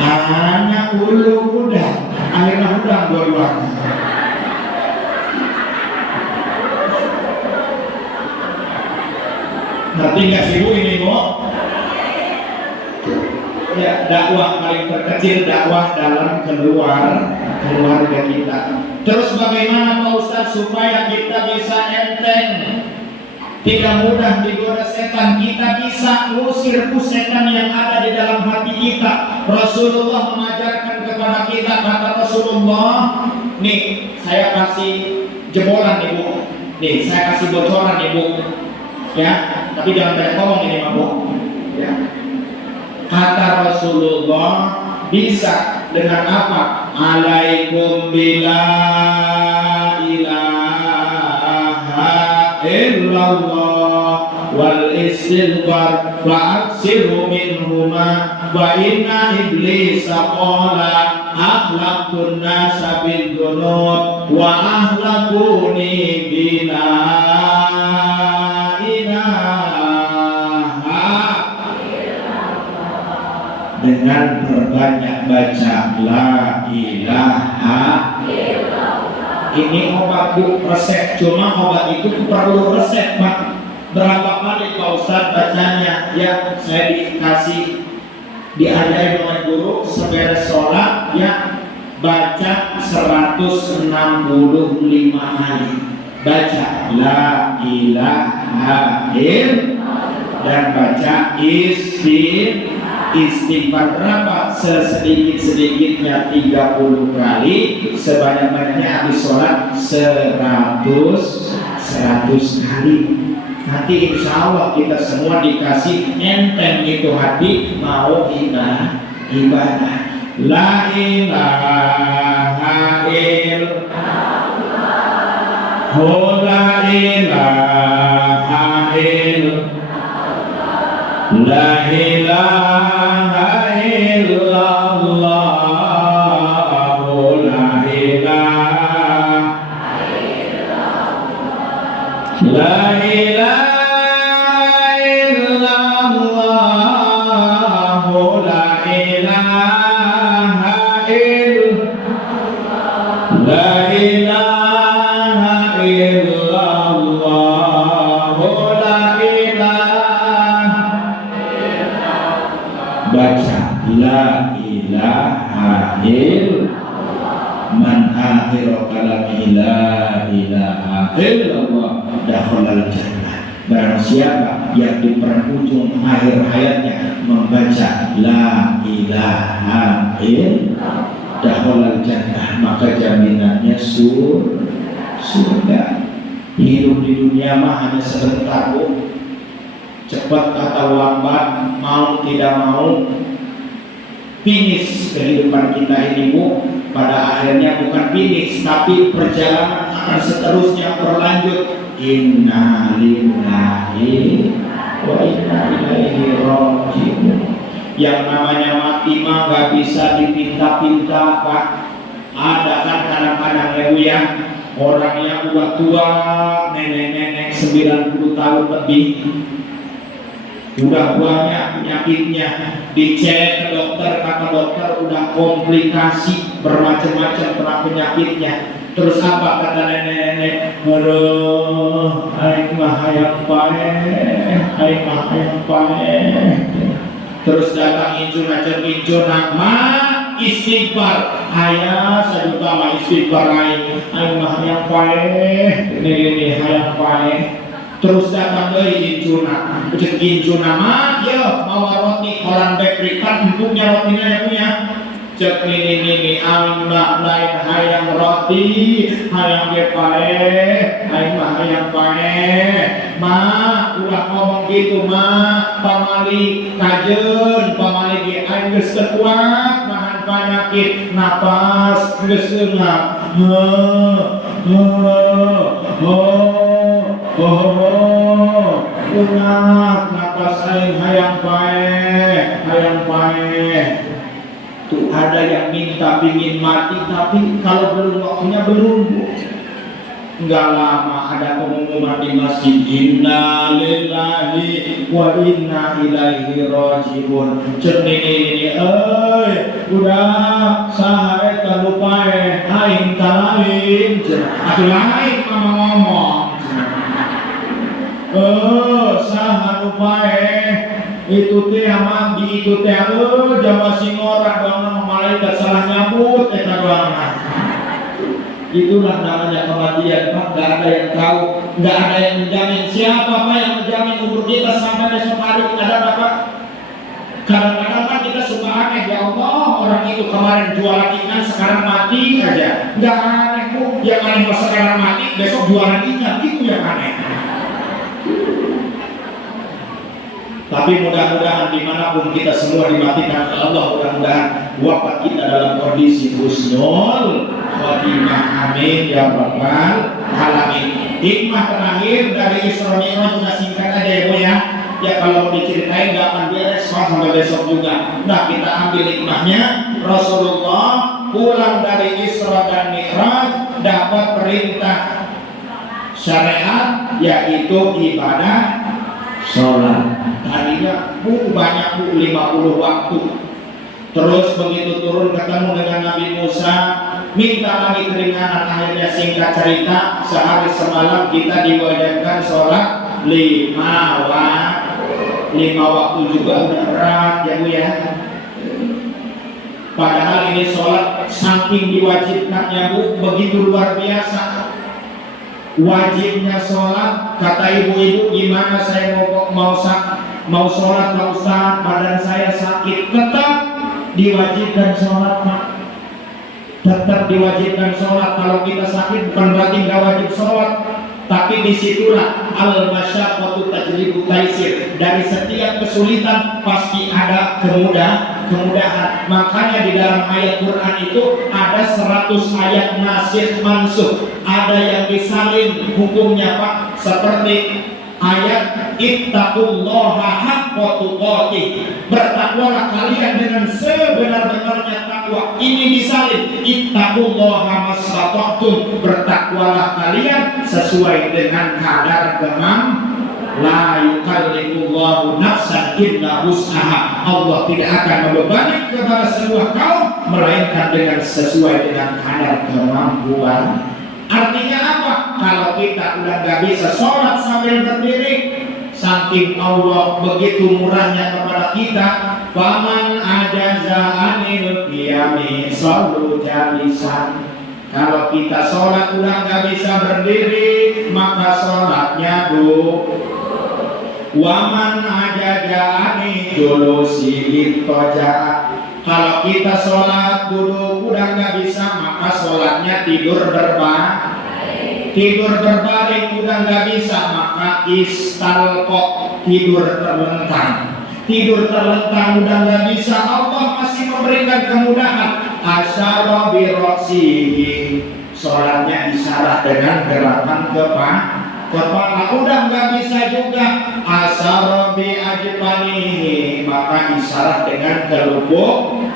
Anak ulu udah, akhirnya udah dua-duanya. Ngerti nggak sih Bu ini Bu? Ya, dakwah paling terkecil, dakwah dalam keluarga kita. Terus bagaimana Pak Ustadz supaya kita bisa enteng, tidak mudah digoda setan, kita bisa usir setan yang ada di dalam hati kita? Rasulullah mengajarkan kepada kita, kata Rasulullah, nih saya kasih jebolan nih Bu, nih saya kasih bocoran nih Bu, ya, tapi jangan banyak ngomong ini Bu, ya. Kata Rasulullah, bisa dengan apa? Alaikum bila ilaha illallah wal istighfar fa'aksiru minhuma wa inna iblisa qala akhlaqtun nasa bil dunub wa ahlakuni bila dengan berbanyak baca la ilaha illallah. Ini obat Bu, resep. Cuma obat itu perlu resep Pak. Berapa kali Pak Ustadz bacanya? Ya, saya diajarin oleh guru seberes sholat, ya baca 165 kali. Baca la ilaha illallah. dan baca istighfar berapa? Sesedikit-sedikitnya 30 kali, sebanyak-banyaknya habis sholat 100 kali. Nanti insya Allah kita semua dikasih enteng itu hati mau ibadah. La ilaha illallah, la ilaha illallah, la ilaha illallah, la ilaha illallah, la ilaha la ilaha illallah, man akhiru kalami la ilaha illallah dakhalal jannah. Barang siapa yang di penghujung akhir hayatnya membaca la ilaha illallah dakhalal jannah, maka jaminannya surga. Hidup di dunia mah hanya sebentar, Bu. Cepat atau lambat, mau tidak mau, finish kehidupan kita ini, Bu. Pada akhirnya bukan finish, tapi perjalanan akan seterusnya berlanjut. Inna lillahi wa inna ilaihi raji'un. Yang namanya mati mah gak bisa dipinta-pinta, Pak. Ada kan kadang-kadang ya, Bu ya, orang yang udah tua, nenek-nenek 90 tahun lebih, udah banyak penyakitnya, dicek ke dokter, kata dokter udah komplikasi bermacam-macam kena penyakitnya. Terus apa kata nenek-nenek? Aduh, aing mah hayang paeh, aing mah hayang paeh. Terus datang incuna mah istighfar, ayah sajuta mah istighfar aing mah hayang paeh, ini hayang paeh. Terus datang deui incuna, cek incuna mah yo mawa roti koran bakery kan empuknya rotinya ya punya. Cek ini amba lain hayang roti, hayang ge paeh, aing mah hayang paeh. Ma ulah ngomong gitu mah, pamali kajeun, pamali ge aing geus kuat nahan penyakit napas geus eunap. Enak napas aing hayang paeh. Tuh ada yang minta pingin mati, tapi kalau belum waktunya belum, Bu. Enggak lama ada pengumuman di masjid, inna lillahi wa inna ilaihi raji'un. Cek ini udah saha eta nu paeh aing talain, atuh lain mama ngomong. Saha nu paeh itu teh mandi itu teh jama singora doang malaikat salah nyambut eta doang. Itulah namanya kematian, Pak. Gak ada yang tahu, gak ada yang menjamin. Siapa Pak yang menjamin umur kita sampai besok hari? Ada apa? Kadang-kadang kan kita suka aneh, ya Allah, orang itu kemarin jualan ikan sekarang mati aja. Gak aneh, Bu. Yang aneh pas sekarang mati, besok jualan ikan, itu yang aneh. Tapi mudah-mudahan dimanapun kita semua dimatikan oleh Allah, mudah-mudahan wafat kita dalam kondisi husnul khotimah, amin ya rabbal alamin. Hikmah terakhir dari Isra Mi'raj sudah singkat aja ya Bu ya. Ya kalau mau diceritain gak akan beres sampai besok juga. Nah kita ambil hikmahnya. Rasulullah pulang dari Isra dan Mi'raj dapat perintah syariat yaitu ibadah sholat. Tadinya Bu banyak Bu 50 waktu. Terus begitu turun ketemu dengan Nabi Musa, minta lagi keringanan. Akhirnya singkat cerita, sehari semalam kita diwajibkan sholat 5 waktu juga udah berat ya Bu ya. Padahal ini sholat saking diwajibkannya Bu begitu luar biasa. Wajibnya sholat, kata ibu-ibu, gimana saya mau mau sholat Pak Ustaz, badan saya sakit, tetap diwajibkan sholat Pak. Tetap diwajibkan sholat. Kalau kita sakit bukan berarti nggak wajib sholat, tapi disitulah al-masyaqqatu tajlibu taisir. Dari setiap kesulitan pasti ada kemudahan. Makanya di dalam ayat Quran itu ada 100 ayat nasikh mansukh. Ada yang disalin hukumnya Pak, seperti ayat ittaqullaha haqqa tuqatih, bertakwalah kalian dengan sebenar-benarnya takwa. Ini disalin ittaqullaha mastata'tum, bertakwalah kalian sesuai dengan kadar kemampuan. La yukallifullahu nafsan illa wus'aha. Allah tidak akan membebani kepada sebuah kaum melainkan dengan sesuai dengan kadar kemampuan. Artinya apa? Kalau kita udah gak bisa sholat sambil berdiri, saking Allah begitu murahnya kepada kita, faman ajaza anil qiyami shallu jalisan. Kalau kita sholat udah gak bisa berdiri, maka sholatnya waman ajaza anil julusi ittaja. Kalau kita sholat duduk udah nggak bisa, maka sholatnya tidur berbaring udah nggak bisa, maka istalqo, tidur terlentang udah nggak bisa. Allah masih memberikan kemudahan. Asyara biroksihi, sholatnya isyarat dengan gerakan kepala udah nggak bisa juga. Asyara bi ajfanihi, maka isyarat dengan kelupuk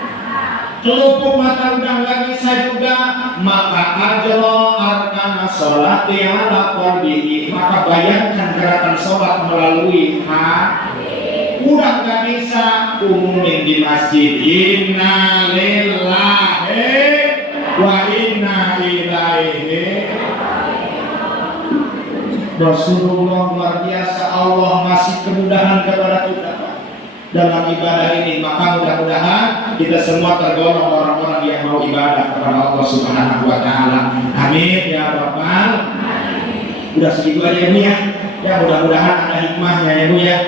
mata udah nggak bisa juga. Maka ajra arkana sholati ala qalbihi, maka bayangkan gerakan sholat melalui hati. Udah nggak bisa, umumin di masjid. Inna lillahi wa inna ilaihi. Rasulullah luar biasa. Allah masih kemudahan kepada kita dalam ibadah ini. Maka mudah-mudahan kita semua tergolong orang-orang yang mau ibadah kepada Allah Subhanahu wa Ta'ala. Amin ya Rabbal. Udah segitu aja Bu ya. Ya mudah-mudahan ada hikmahnya ya Bu ya.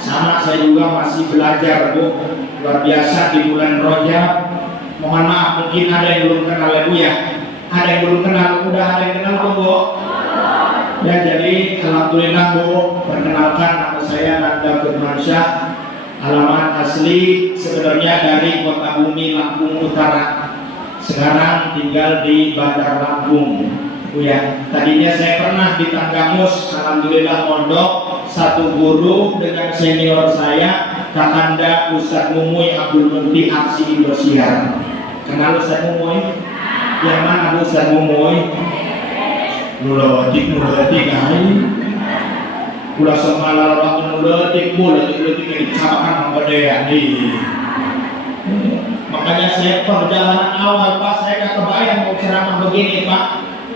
Sama saya juga masih belajar Bu. Luar biasa di bulan Rajab. Mohon maaf mungkin ada yang belum kenal ya Bu ya. Ada yang belum kenal, udah ada yang kenal belum Bu? Ya, jadi alhamdulillah Bu, perkenalkan nama saya Nanda Firmansyah. Alamat asli sebenarnya dari Kota Bumi Lampung Utara. Sekarang tinggal di Bandar Lampung. Bu ya, tadinya saya pernah di Tanggamus, alhamdulillah mondok satu guru dengan senior saya, Kakanda Ustadz Mumuy Abdul Mukti Aksi Indosiar. Kenal Ustadz Mumuy? Yang mana Ustadz Mumuy? Nuletik ay. Ulah semalar waktu nuletik yang dicapakan sama dia nih. Makanya saya perjalanan awal Pak, saya gak kebayang mau ceramah begini Pak.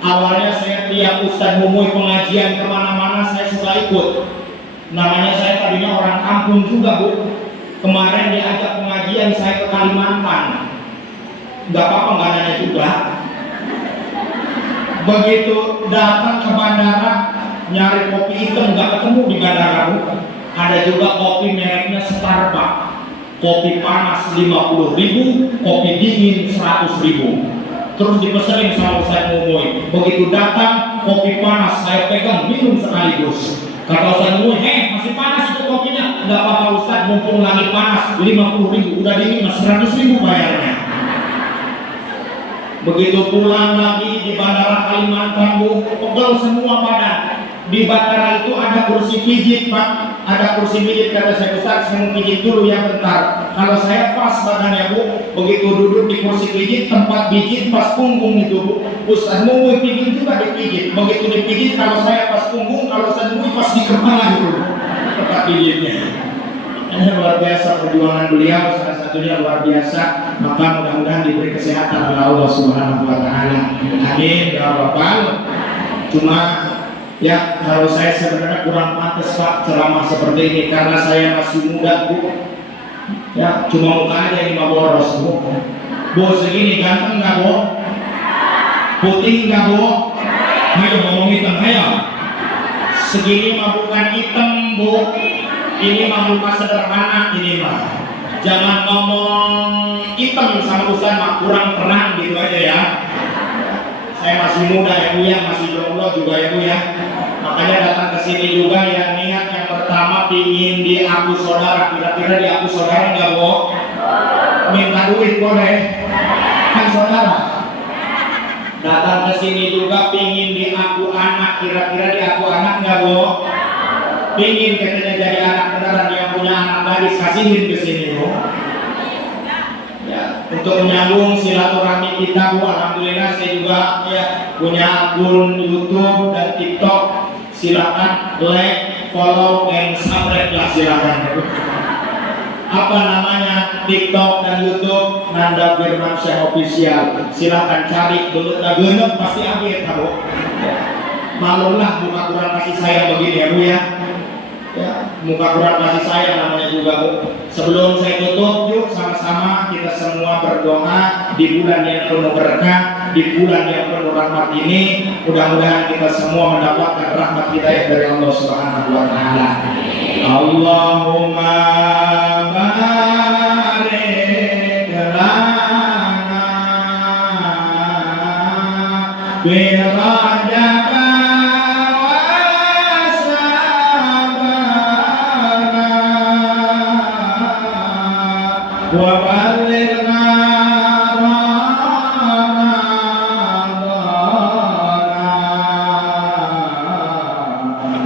Awalnya saya tiap Ustadz Mumuy pengajian kemana-mana saya suka ikut. Namanya saya tadinya orang kampung juga Bu. Kemarin diajak pengajian saya ke Kalimantan. Gak apa-apa, gak nanya juga. Begitu datang ke bandara nyari kopi hitam nggak ketemu di bandara Bu. Ada juga kopi mereknya Starbucks, kopi panas 50.000, kopi dingin 100.000. Terus dipesenin sama Ustadz Mumuy. Begitu datang kopi panas saya pegang minum sekaligus. Kata Ustadz Mumuy, masih panas itu kopinya. Nggak apa-apa Ustadz, mumpung lagi panas 50.000, udah dingin 100.000 bayarnya. Begitu pulang lagi di bandara Kalimantan Bu, pegel semua badan. Di bandara itu ada kursi pijit Pak, ada kursi pijit. Kata saya, Ustaz saya mau pijit dulu ya bentar. Kalau saya pas badannya Bu, begitu duduk di kursi pijit, tempat pijit pas punggung itu Bu. Ustaz Mumuy pijit juga dipijit. Begitu dipijit, kalau saya pas punggung, kalau Ustaz Mumuy pas di kepala itu tempat pijitnya. Luar biasa perjuangan beliau, salah satunya luar biasa. Maka mudah-mudahan diberi kesehatan oleh Allah Subhanahu wa Ta'ala. Amin ya Rabbal. Cuma ya kalau saya sebenarnya kurang pantas Pak ceramah seperti ini karena saya masih muda Bu. Ya cuma muka aja yang boros Bu. Bu segini ganteng nggak Bu? Putih nggak Bu? Ayo ngomong hitam ayo. Segini mah bukan hitam Bu. Ini mah muka sederhana ini mah. Jangan ngomong hitam sama Ustaz mah kurang terang gitu aja ya. Saya masih muda ya Bu ya, masih jomblo juga ya Bu ya. Makanya datang ke sini juga ya, niat yang pertama ingin diaku saudara. Kira-kira diaku saudara nggak Bu? Minta duit boleh kan saudara. Datang ke sini juga pingin diaku anak. Kira-kira diaku anak nggak Bu? Pingin katanya jadi anak beneran yang punya anak gadis, kasihin ke sini Bu. Ya, untuk menyambung silaturahmi kita Bu, alhamdulillah saya juga ya punya akun YouTube dan TikTok. Silakan like, follow, dan subscribe lah silakan. Apa namanya TikTok dan YouTube? Nanda Firmansyah Official. Silakan cari, belut genep pasti update Bu. Ya. Malulah muka kurang kasih sayang begini ya Bu ya. Ya, muka kurang kasih sayang namanya juga Bu. Sebelum saya tutup, yuk sama-sama kita semua berdoa di bulan yang penuh berkah, di bulan yang penuh rahmat ini. Mudah-mudahan kita semua mendapatkan rahmat hidayah dari Allah Subhanahu wa taala. Allahumma barik lana bi Rajab wa balighna Ramadana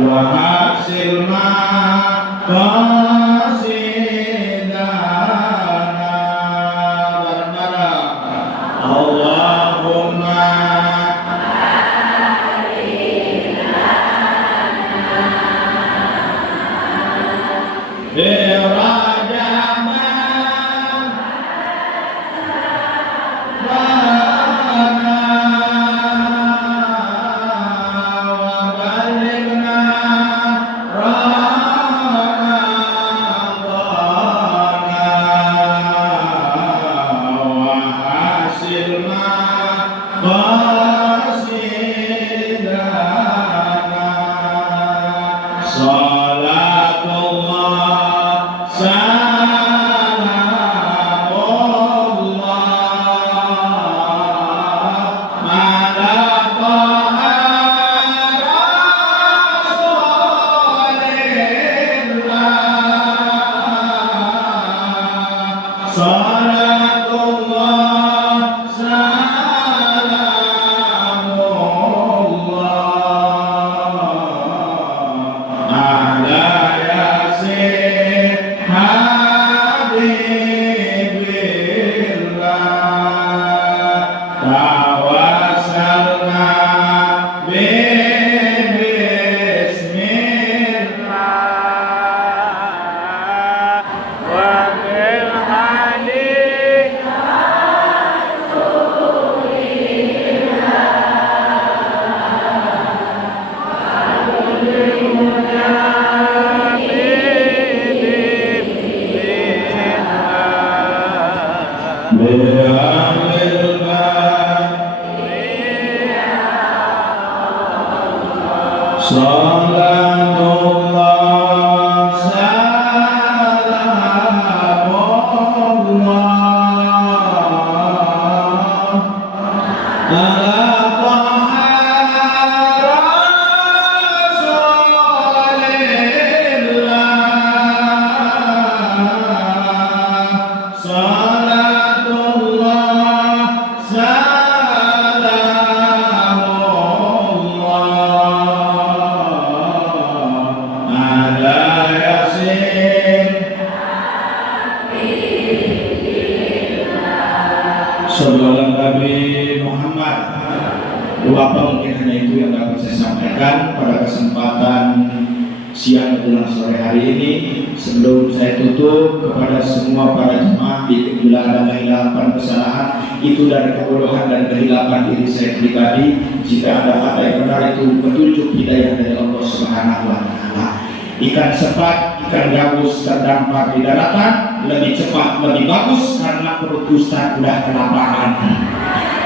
wa hasilna qasidana barmara Allahumma Sallallahu Nabi Muhammad. Apa mungkin hanya itu yang dapat saya sampaikan pada kesempatan siang menjelang sore hari ini. Sebelum saya tutup, kepada semua para jemaah, bila ada kehilapan kesalahan itu dari kebodohan dan kehilapan diri saya pribadi, jika ada kata yang benar itu petunjuk hidayah dari Allah Subhanahu wa taala. Ikan sepat, ikan gabus terdampar di daratan lebih cepat, lebih bagus karena perut Ustaz sudah kelaparan.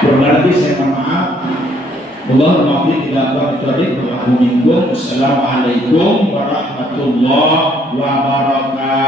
Kurang lebih saya mohon maaf. Allahumma muwaffiq ila aqwamit thoriq wa afu minkum. Assalamualaikum warahmatullahi wabarakatuh.